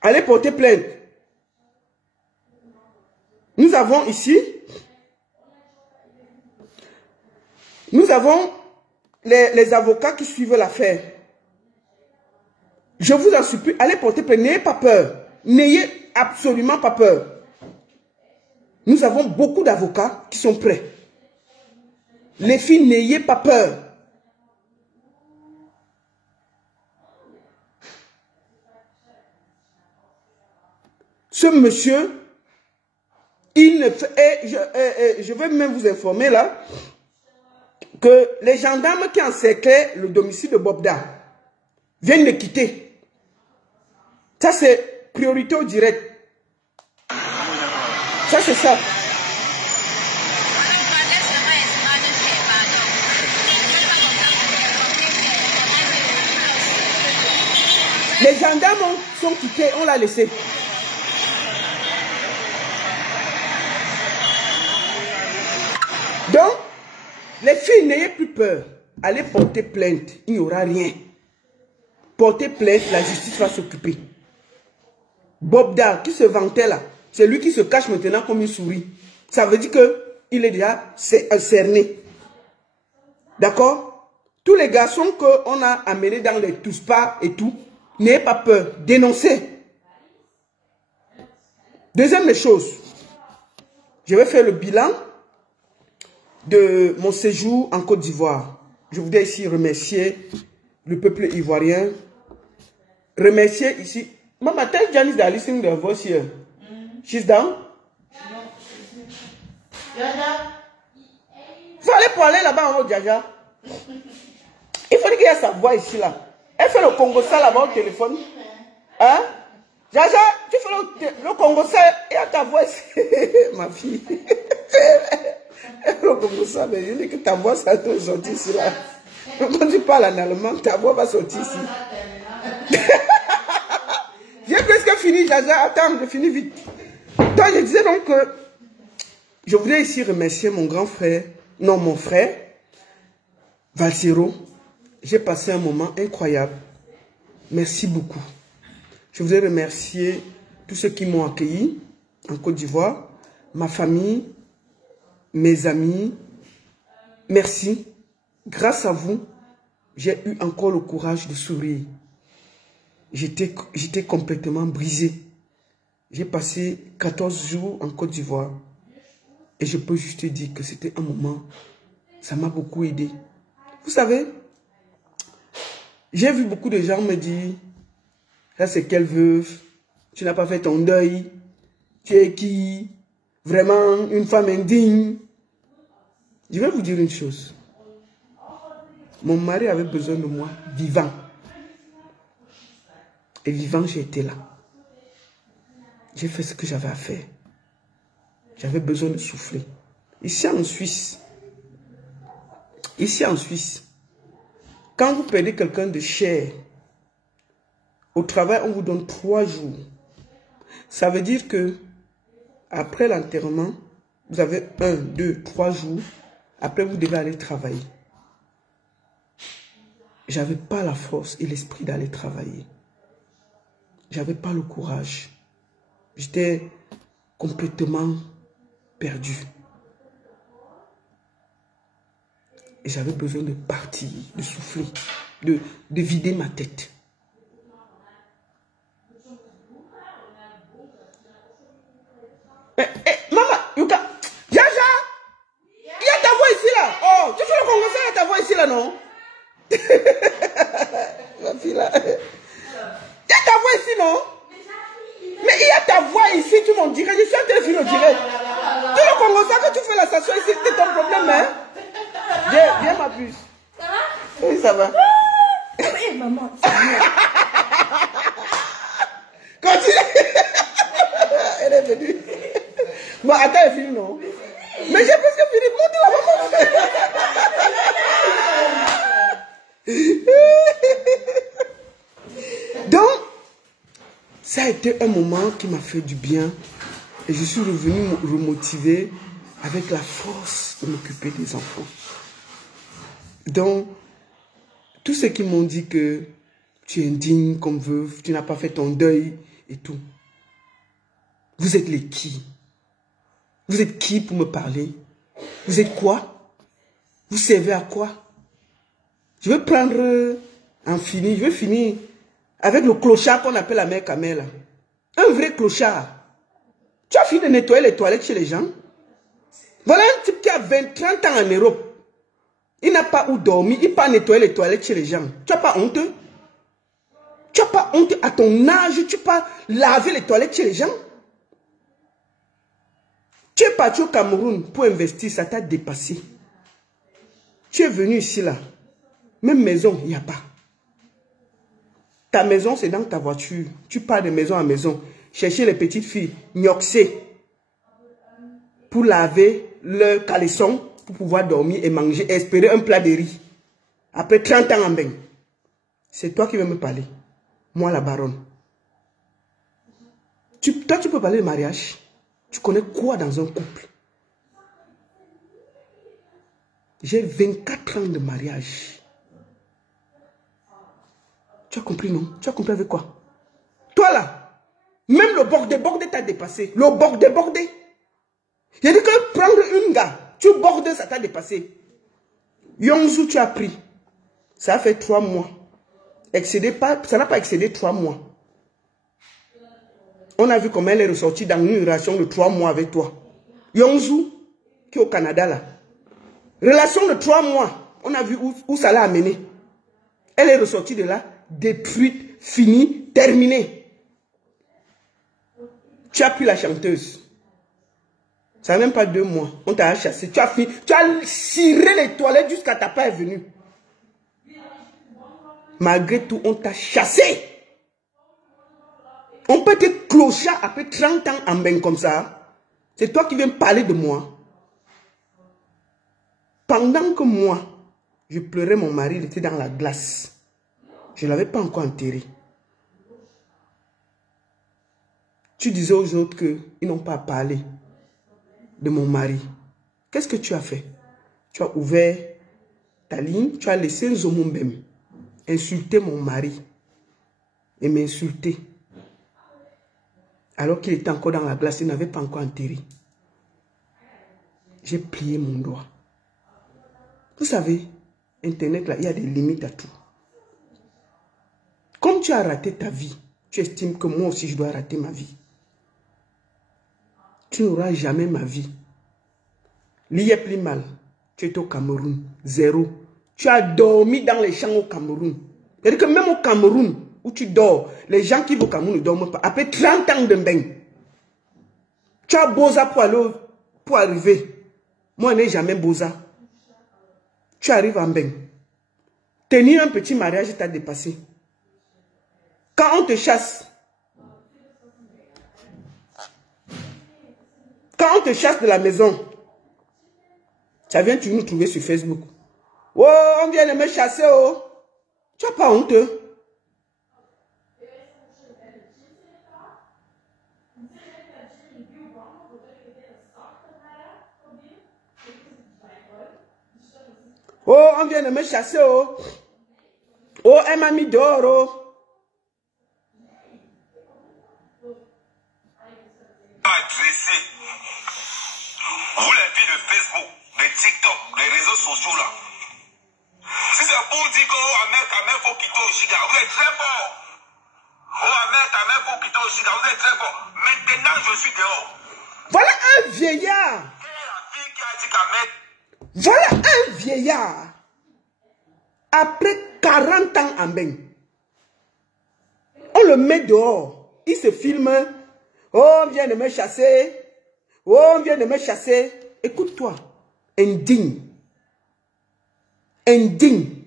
Allez porter plainte. Nous avons ici, nous avons les avocats qui suivent l'affaire. Je vous en supplie, allez porter plainte. N'ayez pas peur. N'ayez absolument pas peur. Nous avons beaucoup d'avocats qui sont prêts. Les filles, n'ayez pas peur. Ce monsieur, il ne fait, je vais même vous informer là, que les gendarmes qui encerclaient le domicile de Bobda viennent de quitter. Ça, c'est priorité au direct. Ça, c'est ça. Les gendarmes sont quittés, on l'a laissé. Donc, les filles, n'ayez plus peur. Allez porter plainte, il n'y aura rien. Portez plainte, la justice va s'occuper. Bobda, qui se vantait là, c'est lui qui se cache maintenant comme une souris. Ça veut dire qu'il est déjà cerné. D'accord? Tous les garçons qu'on a amenés dans les tous-pas et tout, n'ayez pas peur, dénoncez. Deuxième des choses, je vais faire le bilan de mon séjour en Côte d'Ivoire. Je voudrais ici remercier le peuple ivoirien. Remercier ici. Mama, tell Janice that listening to her voice here. She's down? Faut aller pour aller là-bas en haut, Jaja. Il faut qu'il y ait sa voix ici là. Elle fait le Congo ça là-bas au téléphone. Hein? Jaja, tu fais le Congo ça et à ta voix ici. Ma fille. Le Congo ça, mais je dis que ta voix ça doit sortir ici là. Quand tu parles en allemand, ta voix va sortir ici. J'ai presque fini, Jaja. Attends, je finis vite. Donc, je disais donc que je voudrais ici remercier mon grand frère, non, mon frère, Valsero. J'ai passé un moment incroyable. Merci beaucoup. Je voudrais remercier tous ceux qui m'ont accueilli en Côte d'Ivoire, ma famille, mes amis. Merci. Grâce à vous, j'ai eu encore le courage de sourire. J'étais complètement brisé. J'ai passé 14 jours en Côte d'Ivoire. Et je peux juste te dire que c'était un moment, ça m'a beaucoup aidé. Vous savez, j'ai vu beaucoup de gens me dire, ça c'est quelle veuve, tu n'as pas fait ton deuil, tu es qui, vraiment une femme indigne. Je vais vous dire une chose. Mon mari avait besoin de moi vivant. Et vivant, j'ai été là. J'ai fait ce que j'avais à faire. J'avais besoin de souffler. Ici en Suisse, quand vous perdez quelqu'un de cher, au travail, on vous donne 3 jours. Ça veut dire que après l'enterrement, vous avez 1, 2, 3 jours. Après, vous devez aller travailler. J'avais pas la force et l'esprit d'aller travailler. J'avais pas le courage. J'étais complètement perdu. Et j'avais besoin de partir, de souffler, de vider ma tête. Maman, Yuka, Jaja, il y a ta voix ici là. Oh, tu fais le Congo, il y a ta voix ici là, non? Ma fille là. Il y a ta voix ici, non? Mais il y a ta voix ici, tu m'en dirais. Je suis en train de finir le direct. Tout le Congo, ça que tu fais la station ici, c'est ton problème, hein? Viens ma puce. Ça va? Oui, ça va. Oui, maman, c'est mieux. Continue. Elle est venue. Bon, attends, elle finit, non? Mais j'ai presque fini. Monte là-bas. Donc, ça a été un moment qui m'a fait du bien. Et je suis revenu me remotiver avec la force de m'occuper des enfants. Donc, tous ceux qui m'ont dit que tu es indigne comme veuve, tu n'as pas fait ton deuil et tout. Vous êtes les qui? Vous êtes qui pour me parler? Vous êtes quoi? Vous servez à quoi? Je vais prendre je vais finir avec le clochard qu'on appelle la mère Kamel. Un vrai clochard. Tu as fini de nettoyer les toilettes chez les gens? Voilà un type qui a 30 ans en Europe. Il n'a pas où dormir, il n'a pas nettoyer les toilettes chez les gens. Tu n'as pas honte? Tu n'as pas honte à ton âge, tu n'as pas laver les toilettes chez les gens? Tu es parti au Cameroun pour investir, ça t'a dépassé. Tu es venu ici là. Même maison, il n'y a pas. Ta maison, c'est dans ta voiture. Tu pars de maison à maison. Chercher les petites filles, gnoxer, pour laver leur caleçon, pour pouvoir dormir et manger, espérer un plat de riz. Après 30 ans en bain. C'est toi qui veux me parler. Moi, la baronne. Toi, tu peux parler de mariage. Tu connais quoi dans un couple? J'ai 24 ans de mariage. Tu as compris, non? Tu as compris avec quoi? Toi, là, même le bordé t'a dépassé. Le bordé. Il dit que prendre une gars, tu bordes, ça t'a dépassé. Yongzou, tu as pris. Ça a fait 3 mois. Ça n'a pas excédé 3 mois. On a vu comment elle est ressortie dans une relation de 3 mois avec toi. Yongzou, qui est au Canada là. Relation de 3 mois. On a vu où ça l'a amené. Elle est ressortie de là, détruite, finie, terminée. Tu as pris la chanteuse. Ça n'a même pas 2 mois. On t'a chassé. Tu as fini. Tu as ciré les toilettes jusqu'à ta part est venue. Malgré tout, on t'a chassé. On peut être clochard après 30 ans en bain comme ça. C'est toi qui viens parler de moi. Pendant que moi, je pleurais, mon mari, il était dans la glace. Je ne l'avais pas encore enterré. Tu disais aux autres qu'ils n'ont pas parlé de mon mari. Qu'est-ce que tu as fait? Tu as ouvert ta ligne, tu as laissé Zomombem insulter mon mari et m'insulter. Alors qu'il était encore dans la glace, il n'avait pas encore enterré. J'ai plié mon doigt. Vous savez, Internet, là, il y a des limites à tout. Comme tu as raté ta vie, tu estimes que moi aussi je dois rater ma vie. Tu n'auras jamais ma vie. L'y est plus mal. Tu es au Cameroun, 0. Tu as dormi dans les champs au Cameroun. C'est-à-dire que même au Cameroun, où tu dors, les gens qui vont au Cameroun ne dorment pas. Après 30 ans de bain, tu as Boza pour arriver. Moi, je n'ai jamais Boza. Tu arrives en bain. Tenir un petit mariage t'a dépassé. Quand on te chasse, de la maison, ça vient tu nous trouver sur Facebook. Oh, on vient de me chasser, oh. Tu n'as pas honte. Oh, on vient de me chasser, oh. Oh, elle m'a mis dehors, oh. Adressé. Vous les filles de Facebook, de TikTok, les réseaux sociaux là. Si c'est pour dire qu'Ahmed faut quitter Oshiga, vous êtes très fort. Ahmed faut quitter Oshiga, vous êtes très fort. Maintenant, je suis dehors. Voilà un vieillard. Quelle est la fille qui a dit qu'Ahmed... Voilà un vieillard. Après 40 ans en bain. On le met dehors. Il se filme. Oh, on vient de me chasser. Oh, on vient de me chasser. Écoute-toi. Indigne. Indigne.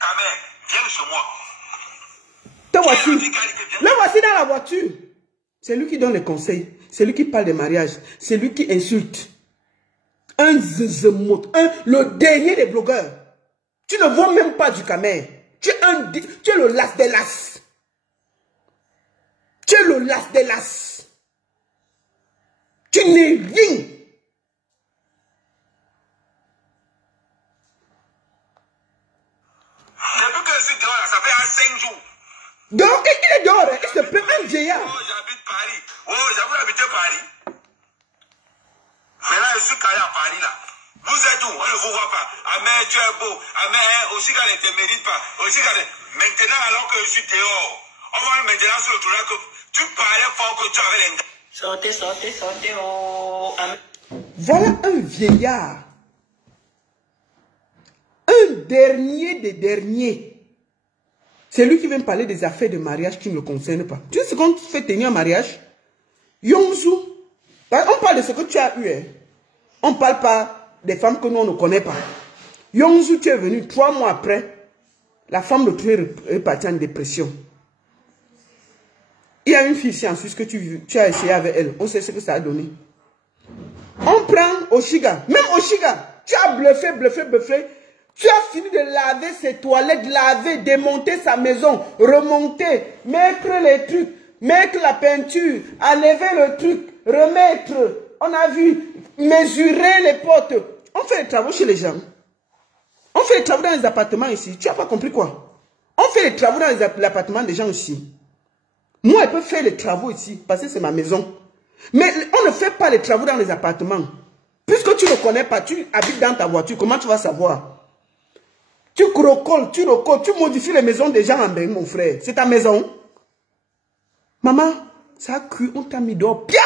Ahmed, viens chez moi. Te voici. Le voici dans la voiture. C'est lui qui donne les conseils. C'est lui qui parle des mariages. C'est lui qui insulte. Un zezemot. Le dernier des blogueurs. Tu ne vaux même pas du Camer. Tu es le las des las. Tu es le las des las. Tu n'es rien. Depuis que je suis dehors, ça fait 5 jours. Donc, il est dehors. Il se plaît un vieillard. Oh, j'habite Paris. Oh, j'avoue habiter Paris. Maintenant, je suis calé à Paris là. Vous êtes où? On ne vous voit pas. Ahmed, tu es beau. Ahmed, Oshiga ne te mérite pas. Maintenant, alors que je suis dehors, on va maintenant sur le tournoi que tu parlais fort que tu avais les gars. Sortez, oh. Ahmed. Voilà un vieillard. Un dernier des derniers. C'est lui qui vient me parler des affaires de mariage qui ne le concernent pas. Tu sais ce qu'on fait tenir un mariage? Yongzou. On parle de ce que tu as eu. Hein. On ne parle pas des femmes que nous on ne connaît pas. Yongzou, tu es venu 3 mois après. La femme de toi est partie en dépression. Il y a une fille ici en Suisse que tu as essayé avec elle. On sait ce que ça a donné. On prend Oshiga. Même Oshiga, tu as bluffé. Tu as fini de laver ses toilettes, laver, démonter sa maison, remonter, mettre les trucs, mettre la peinture, enlever le truc, remettre. On a vu, mesurer les portes. On fait les travaux chez les gens. On fait les travaux dans les appartements ici. Tu n'as pas compris quoi? On fait les travaux dans les appartements des gens ici. Moi, je peux faire les travaux ici, parce que c'est ma maison. Mais on ne fait pas les travaux dans les appartements. Puisque tu ne connais pas, tu habites dans ta voiture, comment tu vas savoir? Tu crocoles, tu modifies les maisons des gens en bain, mon frère. C'est ta maison. Maman, ça a cru, on t'a mis dehors. Bien!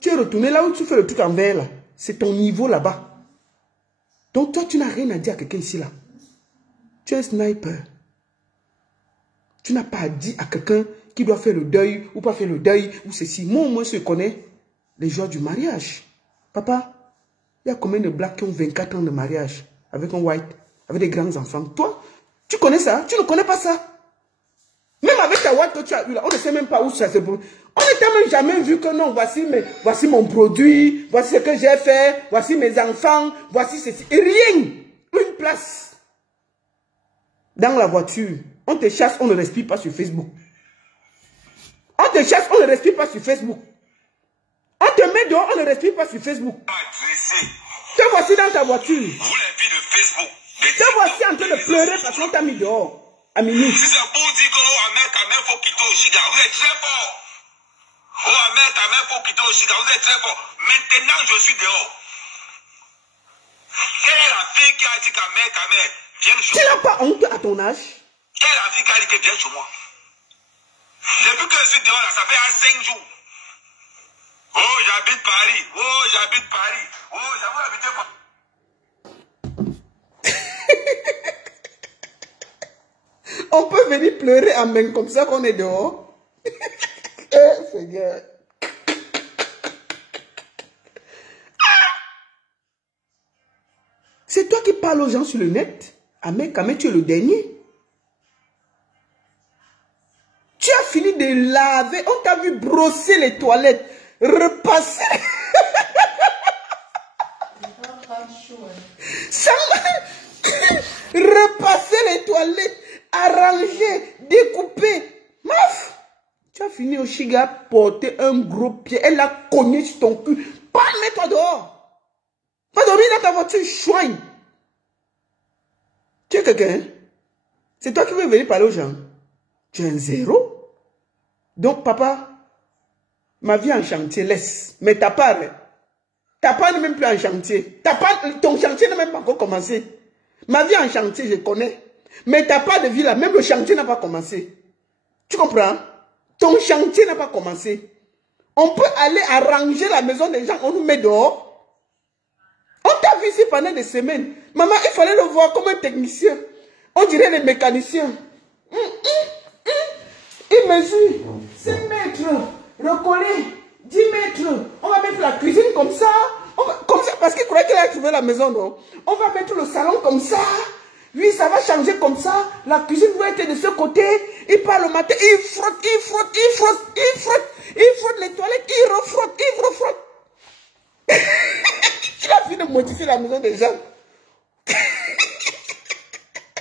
Tu es retourné là où tu fais le truc en verre, là. C'est ton niveau là-bas. Donc toi, tu n'as rien à dire à quelqu'un ici, là. Tu es un sniper. Tu n'as pas à dire à quelqu'un qui doit faire le deuil ou pas faire le deuil ou ceci. Moi, au moins, je connais les joies du mariage. Papa, il y a combien de blacks qui ont 24 ans de mariage avec un white, avec des grands enfants? Toi, tu connais ça? Tu ne connais pas ça? Même avec ta white que tu as eu là, on ne sait même pas où ça se trouve. On ne t'a même jamais vu que non, voici mon produit, voici ce que j'ai fait, voici mes enfants, voici ceci. Et rien, une place. Dans la voiture, on te chasse, on ne respire pas sur Facebook. On te chasse, on ne respire pas sur Facebook. On te met dehors, on ne respire pas sur Facebook. Te voici dans ta voiture. Vous les filles de Facebook. Te voici en train de pleurer parce qu'on t'a mis dehors. À minuit. Si c'est pour dire qu'Amel faut quitter au Chiga, vous êtes très fort. Oh Amel faut quitter au Chiga, vous êtes très fort. Maintenant je suis dehors. Quelle est la fille qui a dit qu'Amel viens chez moi? Tu n'as pas honte à ton âge? Quelle est la fille qui a dit qu'elle vient chez moi? Depuis que je suis dehors là, ça fait 5 jours. Oh j'habite Paris. Oh j'habite Paris. Oh j'avoue habiter Paris. On peut venir pleurer en main comme ça qu'on est dehors. Seigneur. C'est toi qui parles aux gens sur le net. Amen, tu es le dernier. Tu as fini de laver. On t'a vu brosser les toilettes. Repasser. Repasser les toilettes. Arranger, découper. Maf. Tu as fini au Chiga, porter un gros pied. Elle a cogné sur ton cul. Pas, mets-toi dehors. Pas dormir dans ta voiture, chouigne. Tu es quelqu'un? C'est toi qui veux venir parler aux gens. Tu es un zéro. Donc, papa, ma vie en chantier, laisse. Mais ta part n'est même plus en chantier. Ton chantier n'a même pas encore commencé. Ma vie en chantier, je connais. Mais ta part de vie là, même le chantier n'a pas commencé. Tu comprends? Ton chantier n'a pas commencé. On peut aller arranger la maison des gens, on nous met dehors. On t'a vu ici pendant des semaines. Maman, il fallait le voir comme un technicien. On dirait les mécaniciens. Il mesure 5 mètres, recoller 10 mètres. On va mettre la cuisine comme ça. Comme ça, parce qu'il croyait qu'il a trouvé la maison, non? On va mettre le salon comme ça. Oui, ça va changer comme ça. La cuisine va être de ce côté. Il part le matin, il frotte, il frotte, il frotte, il frotte. Il frotte les toilettes, il refrotte, il refrotte. Il a fini de modifier la maison des gens.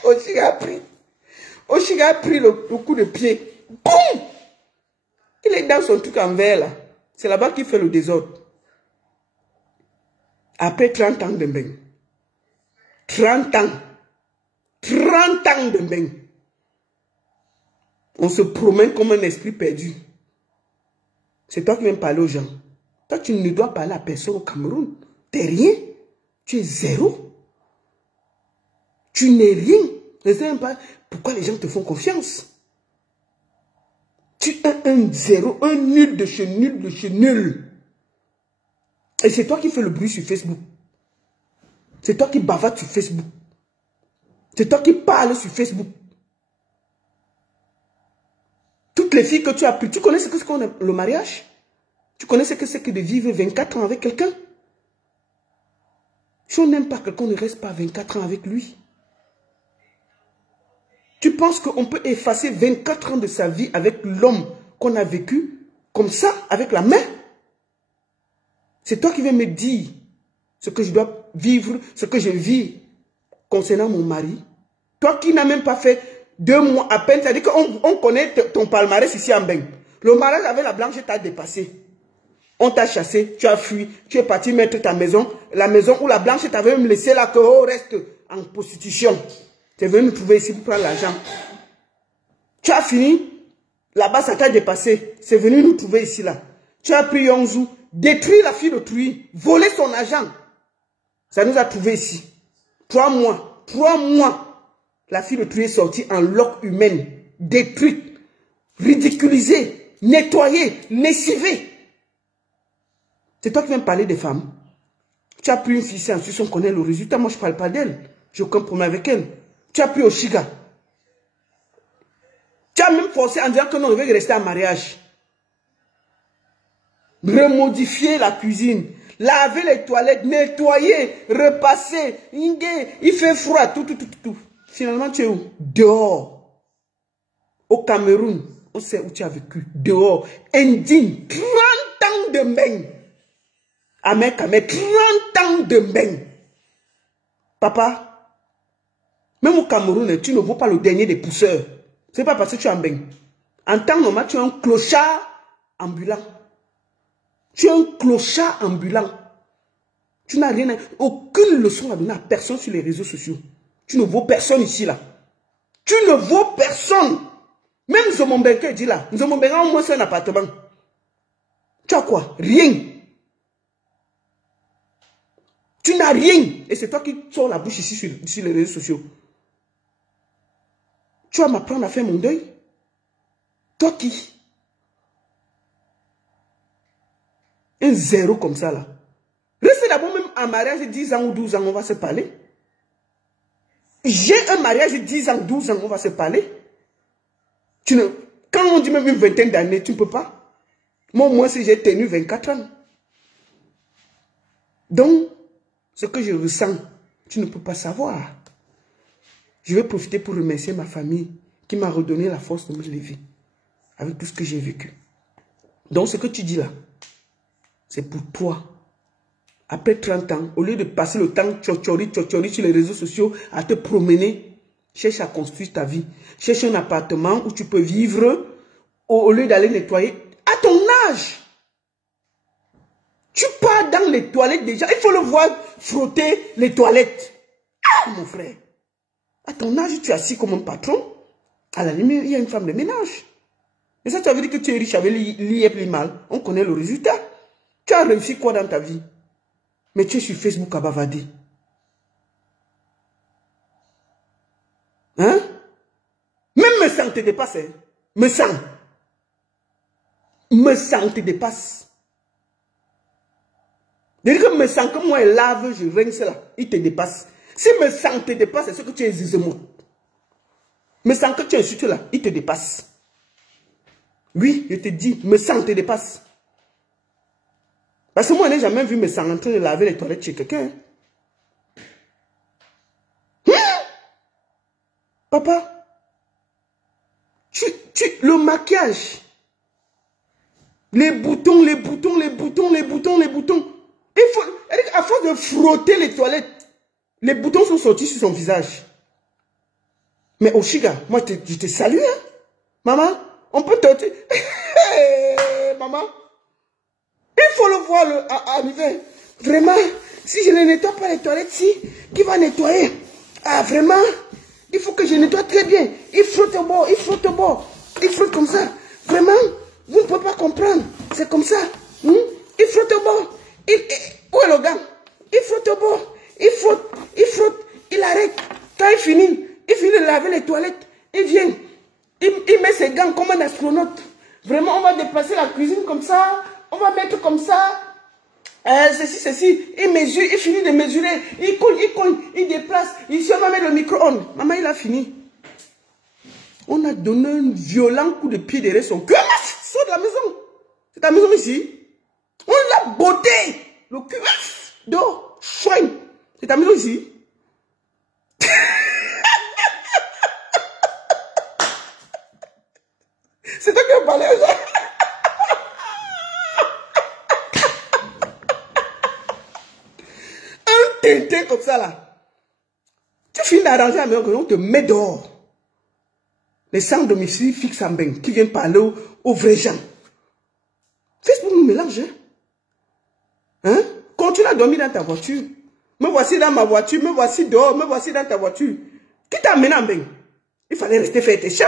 Oshiga a pris le coup de pied. Boum! Il est dans son truc en verre là. C'est là-bas qu'il fait le désordre. Après 30 ans de bain. 30 ans. 30 ans de bain. On se promène comme un esprit perdu. C'est toi qui viens parler aux gens. Toi, tu ne dois parler à personne au Cameroun. Tu n'es rien. Tu es zéro. Tu n'es rien. Je ne sais même pas pourquoi les gens te font confiance. Tu es un zéro, un nul de chez nul de chez nul. Et c'est toi qui fais le bruit sur Facebook. C'est toi qui bavardes sur Facebook. C'est toi qui parles sur Facebook. Toutes les filles que tu as pris, tu connais ce que c'est le mariage? Tu connais ce que c'est que de vivre 24 ans avec quelqu'un? Si on n'aime pas quelqu'un, on ne reste pas 24 ans avec lui. Tu penses qu'on peut effacer 24 ans de sa vie avec l'homme qu'on a vécu comme ça, avec la main? C'est toi qui viens me dire ce que je dois vivre, ce que je vis concernant mon mari. Toi qui n'as même pas fait 2 mois à peine, c'est-à-dire qu'on connaît ton palmarès ici en Beng. Le mariage avec la blanche t'a dépassé. On t'a chassé, tu as fui, tu es parti mettre ta maison, la maison où la blanche t'avait même laissé là, que reste en prostitution. Tu es venu nous trouver ici pour prendre l'argent. Tu as fini, là-bas ça t'a dépassé. C'est venu nous trouver ici là. Tu as pris Yongzou, détruit la fille d'autrui, volé son argent. Ça nous a trouvé ici. 3 mois, 3 mois. La fille d'autrui est sortie en loque humaine, détruite, ridiculisée, nettoyée, lessivée. C'est toi qui viens me parler des femmes. Tu as pris une fille ici, ensuite on connaît le résultat. Moi je ne parle pas d'elle. J'ai aucun problème avec elle. Tu as pris Oshiga. Tu as même forcé en disant que non, on veut rester en mariage. Remodifier la cuisine, laver les toilettes, nettoyer, repasser. Il fait froid, tout. Finalement, tu es où? Dehors. Au Cameroun, on sait où tu as vécu. Dehors. Indigne. 30 ans de Mbeng. Amen, 30 ans de Mbeng. Papa, même au Cameroun, tu ne vaux pas le dernier des pousseurs. Ce n'est pas parce que tu es en Mbeng. En temps normal, tu es un clochard ambulant. Tu es un clochard ambulant. Tu n'as rien, aucune leçon à donner à personne sur les réseaux sociaux. Tu ne vaux personne ici, là. Tu ne vaux personne. Même Zomombenke dit là. Zomombenke au moins c'est un appartement. Tu as quoi? Rien. Tu n'as rien. Et c'est toi qui sors la bouche ici sur les réseaux sociaux. Tu vas m'apprendre à faire mon deuil? Toi qui? Un zéro comme ça là. Restez d'abord même en mariage de 10 ans ou 12 ans, on va se parler. J'ai un mariage de 10 ans, 12 ans, on va se parler. Quand on dit même une vingtaine d'années, tu ne peux pas. Moi, au moins, si j'ai tenu 24 ans. Donc, ce que je ressens, tu ne peux pas savoir. Je vais profiter pour remercier ma famille qui m'a redonné la force de me lever. Avec tout ce que j'ai vécu. Donc, ce que tu dis là, c'est pour toi. Après 30 ans, au lieu de passer le temps tchotchori sur les réseaux sociaux, à te promener, cherche à construire ta vie. Cherche un appartement où tu peux vivre au lieu d'aller nettoyer. À ton âge, tu pars dans les toilettes déjà. Il faut le voir frotter les toilettes. Ah, mon frère. À ton âge, tu es assis comme un patron. À la limite, il y a une femme de ménage. Et ça, tu veut dire que tu es riche avec l'IEP mal. On connaît le résultat. Tu as réussi quoi dans ta vie? Mais tu es sur Facebook à bavarder. Hein? Même me sang te dépasse. Hein? Me sang te dépasse. C'est-à-dire que me sang que moi, elle lave, je rince là. Il te dépasse. Si me sang te dépasse, c'est ce que tu es zizemo. Me sang que tu es surtout là, il te dépasse. Oui, je te dis, me sang te dépasse. Parce que moi, je n'ai jamais vu me sang en train de laver les toilettes chez quelqu'un. Papa, le maquillage, les boutons. Il faut, à force de frotter les toilettes, les boutons sont sortis sur son visage. Mais Oshiga, moi, je te salue, hein. Maman, on peut te... Maman, il faut le voir arriver. Vraiment, si je ne nettoie pas les toilettes, qui va nettoyer? Ah, vraiment, il faut que je nettoie très bien. Il frotte au bord, il frotte comme ça. Vraiment, vous ne pouvez pas comprendre. C'est comme ça. Il frotte au bord. Où est le gars? Il frotte au bord. Il frotte. Il arrête. Quand il finit de laver les toilettes, il vient. Il met ses gants comme un astronaute. Vraiment, on va déplacer la cuisine comme ça. On va mettre comme ça. Ceci. Il mesure, il finit de mesurer. Il cogne, il déplace. Ici, on va mettre le micro-ondes. Maman, il a fini. On a donné un violent coup de pied derrière son cul. Sors de la maison. C'est ta maison ici. On l'a botté. Le cul. D'eau. Chouin. C'est ta maison ici. C'est toi qui as parlé à ça. Un tintin comme ça là. Tu Tu finis d'arranger la maison, on te met dehors. Les sans domicile fixes en bain qui viennent parler aux vrais gens. Facebook nous mélange. Hein? Continue à dormir dans ta voiture. Me voici dans ma voiture, me voici dehors, me voici dans ta voiture. Qui t'a amené en bain? Il fallait rester faire tes champs.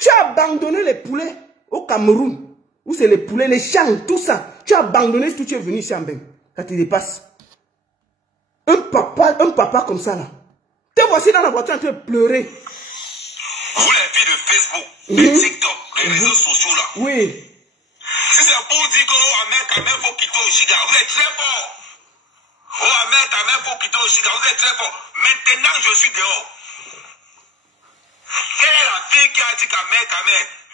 Tu as abandonné les poulets au Cameroun. Où c'est les poulets, les champs, tout ça. Tu as abandonné tout, tu es venu ici en bain. Ça te dépasse. Un papa comme ça là. Te voici dans la voiture en train de pleurer. Vous les filles de Facebook, de TikTok, les réseaux sociaux là. Oui. Si c'est pour dire qu'au Amérique, faut quitter au Chiga, vous êtes très fort. Au Amérique, faut quitter au Chiga, vous êtes très fort. Maintenant, je suis dehors. Quelle est la fille qui a dit qu'Amérique,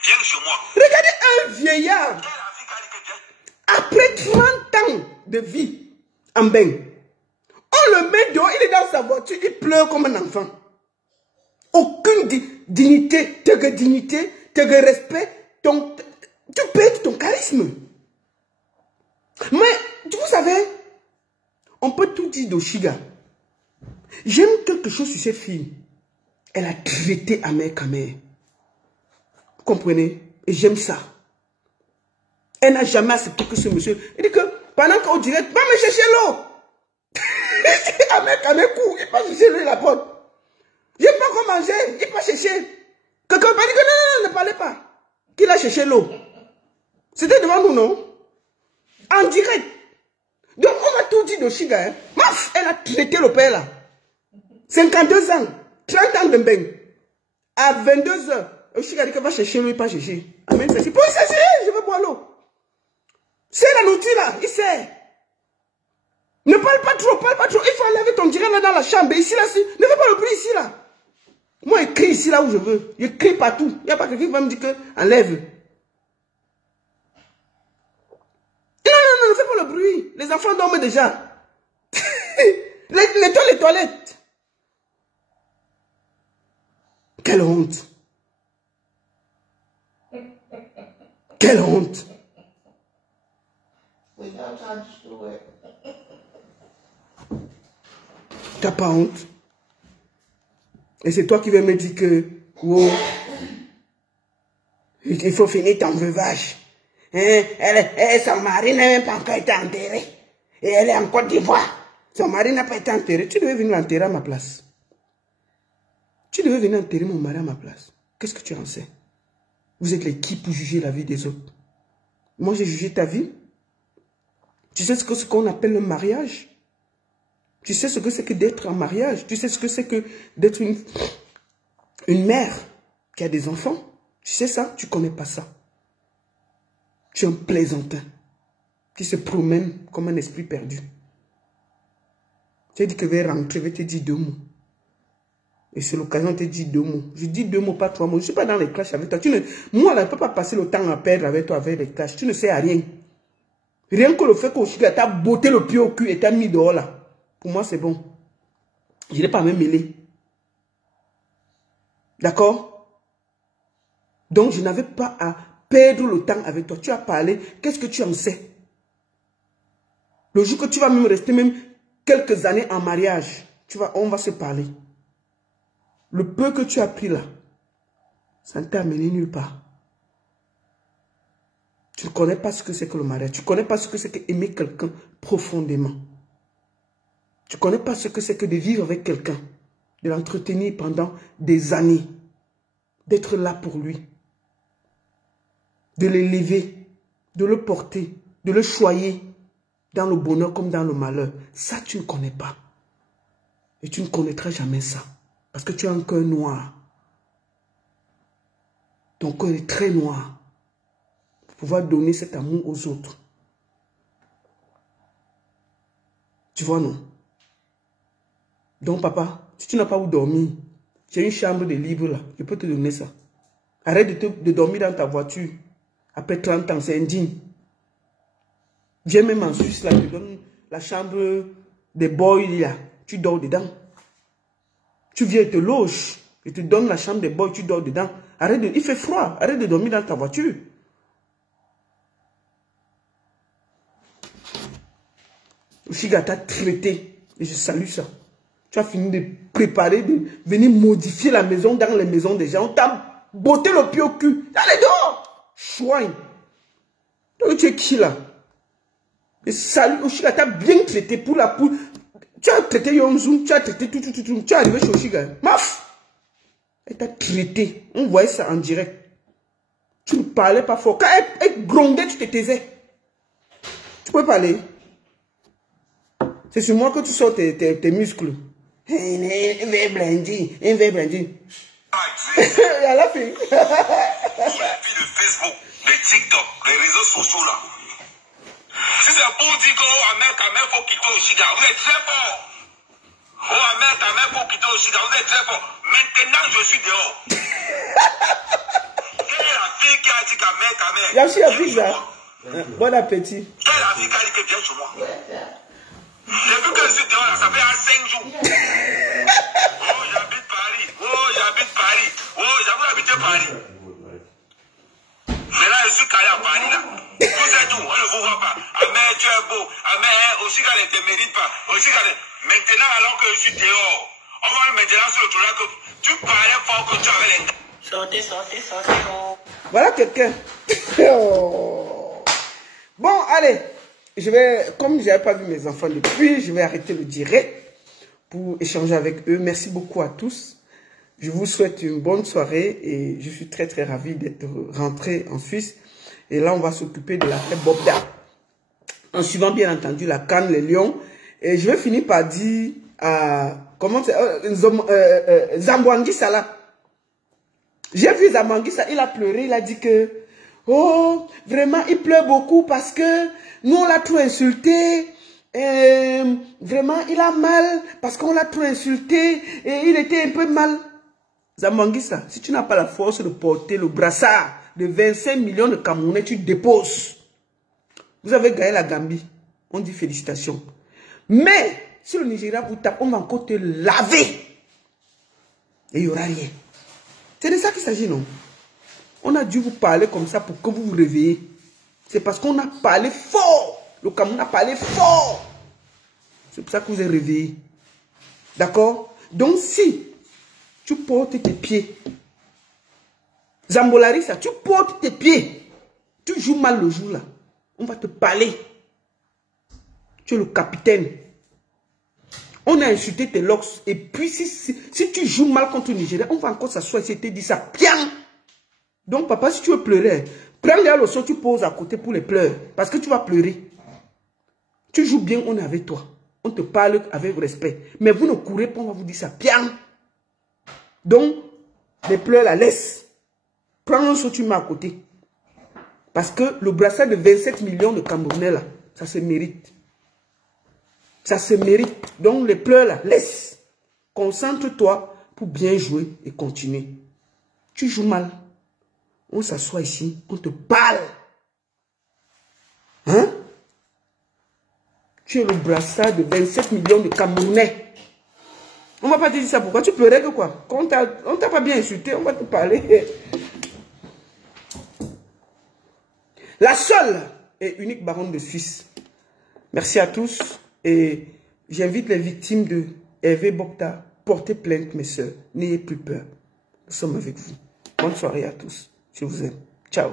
viens chez moi? Regardez un vieillard. Quelle est la fille qui a dit que viens? Après 30 ans de vie en bain, on le met dehors, il est dans sa voiture, il pleure comme un enfant. Aucune dignité, te respect, tu perds ton charisme. Mais, vous savez, on peut tout dire d'Oshiga. J'aime quelque chose sur cette fille. Elle a traité Amère Kamère. Vous comprenez? Et j'aime ça. Elle n'a jamais accepté que ce monsieur... Il dit que pendant qu'on dirait, va me chercher l'eau. Amère Kamère court, il passe chercher l'eau la porte. Je n'ai pas quoi manger, il va chercher. Quelqu'un va dire que non, ne parlez pas. Qu'il a cherché l'eau. C'était devant nous, non? En direct. Donc on va tout dire de Chiga. Hein. Maf, elle a traité le père là. 52 ans, 30 ans de bain. À 22 heures, Chiga dit qu'elle va chercher l'eau, il va chercher. Amen, c'est pour chercher, je veux boire l'eau. C'est la nourriture là, il sait. Ne parle pas trop, Il faut enlever ton direct là dans la chambre. Ici là, ne fais pas le bruit ici là. Moi, je crie ici là où je veux. Je crie partout. Il n'y a pas quelqu'un qui va me dire que enlève. Non, ne fais pas le bruit. Les enfants dorment déjà. Nettoie les toilettes. Quelle honte. Quelle honte. T'as pas honte? Et c'est toi qui vas me dire que, wow, il faut finir ton veuvage. Hein? Son mari n'a même pas encore été enterré. Et elle est en Côte d'Ivoire. Son mari n'a pas été enterré. Tu devais venir l'enterrer à ma place. Tu devais venir enterrer mon mari à ma place. Qu'est-ce que tu en sais? Vous êtes les qui pour juger la vie des autres? Moi, j'ai jugé ta vie. Tu sais ce qu'on appelle le mariage? Tu sais ce que c'est que d'être en mariage? Tu sais ce que c'est que d'être une mère qui a des enfants? Tu sais ça? Tu ne connais pas ça. Tu es un plaisantin qui se promène comme un esprit perdu. Tu as dit que je vais rentrer, je vais te dire 2 mots. Et c'est l'occasion de te dire 2 mots. Je dis 2 mots, pas 3 mots. Je ne suis pas dans les clashs avec toi. Moi, là, je ne peux pas passer le temps à perdre avec toi avec les clashs. Tu ne sais à rien. Rien que le fait qu'Oshiga t'a botté le pied au cul et t'a mis dehors là. Pour moi, c'est bon. Je n'ai pas même mêlé. D'accord? Donc, je n'avais pas à perdre le temps avec toi. Tu as parlé. Qu'est-ce que tu en sais? Le jour que tu vas même rester même quelques années en mariage, on va se parler. Le peu que tu as pris là, ça ne t'a amené nulle part. Tu ne connais pas ce que c'est que le mariage. Tu ne connais pas ce que c'est que aimer quelqu'un profondément. Tu ne connais pas ce que c'est que de vivre avec quelqu'un, de l'entretenir pendant des années, d'être là pour lui, de l'élever, de le porter, de le choyer dans le bonheur comme dans le malheur. Ça, tu ne connais pas. Et tu ne connaîtras jamais ça. Parce que tu as un cœur noir. Ton cœur est très noir. Pour pouvoir donner cet amour aux autres. Tu vois, non? Donc, papa, si tu n'as pas où dormir, j'ai une chambre de libre là. Je peux te donner ça. Arrête de dormir dans ta voiture. Après 30 ans, c'est indigne. Viens même en Suisse là, je te donne la chambre des boys là. Tu dors dedans. Tu viens et te loges. Je te donne la chambre des boys, tu dors dedans. Il fait froid. Arrête de dormir dans ta voiture. Oshiga t'a traité. Et je salue ça. Tu as fini de préparer, de venir modifier la maison dans les maisons des gens. On t'a botté le pied au cul. Allez dehors! Chouin. Donc tu es qui là? Et salut, Oshiga, tu as bien traité pour la poule. Tu as traité Yonzun, tu as traité tout. Tu es arrivé chez Oshiga. Maf! Elle t'a traité. On voyait ça en direct. Tu ne parlais pas fort. Quand elle grondait, tu te taisais. Tu peux parler. C'est sur moi que tu sors tes muscles. Un verre blindé. Il y a la fille. Tous les filles de Facebook, de TikTok, les réseaux sociaux là. Si c'est pour dire qu'Ahmed faut quitter Oshiga, vous êtes très fort. Oh Ahmed faut quitter Oshiga, vous êtes très fort. Maintenant je suis dehors. Quelle est la fille qui a dit qu'Ahmed Il y a aussi un fille là. Bon appétit. Quelle est la fille qui a dit que viens chez moi? Depuis que je suis dehors là, ça fait 5 jours. Oh j'habite Paris. Oh j'habite Paris. Oh j'avoue habiter Paris. Mais là je suis calé à Paris là. Vous êtes où? On ne vous voit pas. Ahmed tu es beau. Ahmed Oshiga ne te mérite pas. Oshiga ne... Maintenant alors que je suis dehors, on va maintenant sur le tour là que tu parlais fort que tu avais les... Sortez. Oh. Voilà quelqu'un. Bon, allez. Je vais, comme je n'avais pas vu mes enfants depuis, je vais arrêter le direct pour échanger avec eux. Merci beaucoup à tous. Je vous souhaite une bonne soirée et je suis très ravi d'être rentré en Suisse. Et là, on va s'occuper de la fête Bobda. En suivant bien entendu la canne, les lions. Et je vais finir par dire à... Comment c'est Zambouangui Sala. J'ai vu Zambouangui Sala, il a pleuré, il a dit que... Oh, vraiment, il pleure beaucoup parce que nous, on l'a trop insulté. Vraiment, il a mal parce qu'on l'a trop insulté et il était un peu mal. Zambouangui Sala, si tu n'as pas la force de porter le brassard de 25 millions de Camerounais, tu déposes. Vous avez gagné la Gambie. On dit félicitations. Mais, si le Nigeria vous tape, on va encore te laver. Et il n'y aura rien. C'est de ça qu'il s'agit, non? On a dû vous parler comme ça pour que vous vous réveillez. C'est parce qu'on a parlé fort. Le Cameroun a parlé fort. C'est pour ça que vous êtes réveillés. D'accord? Donc, si tu portes tes pieds, Zambolarissa, tu portes tes pieds, tu joues mal le jour là, on va te parler. Tu es le capitaine. On a insulté tes locks. Et puis, si tu joues mal contre le Nigeria, on va encore s'asseoir et te dire ça. Bien. Donc, papa, si tu veux pleurer, prends-les à l'eau, tu poses à côté pour les pleurs. Parce que tu vas pleurer. Tu joues bien, on est avec toi. On te parle avec respect. Mais vous ne courez pas, on va vous dire ça. Bien. Donc, les pleurs, la laisse. Prends un saut, tu mets à côté. Parce que le brassard de 27 millions de Camerounais, là, ça se mérite. Ça se mérite. Donc, les pleurs, là, laisse. Concentre-toi pour bien jouer et continuer. Tu joues mal. On s'assoit ici, on te parle. Hein? Tu es le brassard de 27 millions de Camerounais. On ne va pas te dire ça. Pourquoi tu pleurais que quoi? Quand on ne t'a pas bien insulté, on va te parler. La seule et unique baronne de Suisse. Merci à tous. Et j'invite les victimes de Hervé Bobda, portez plainte, mes soeurs. N'ayez plus peur. Nous sommes avec vous. Bonne soirée à tous. Je vous aime. Ciao.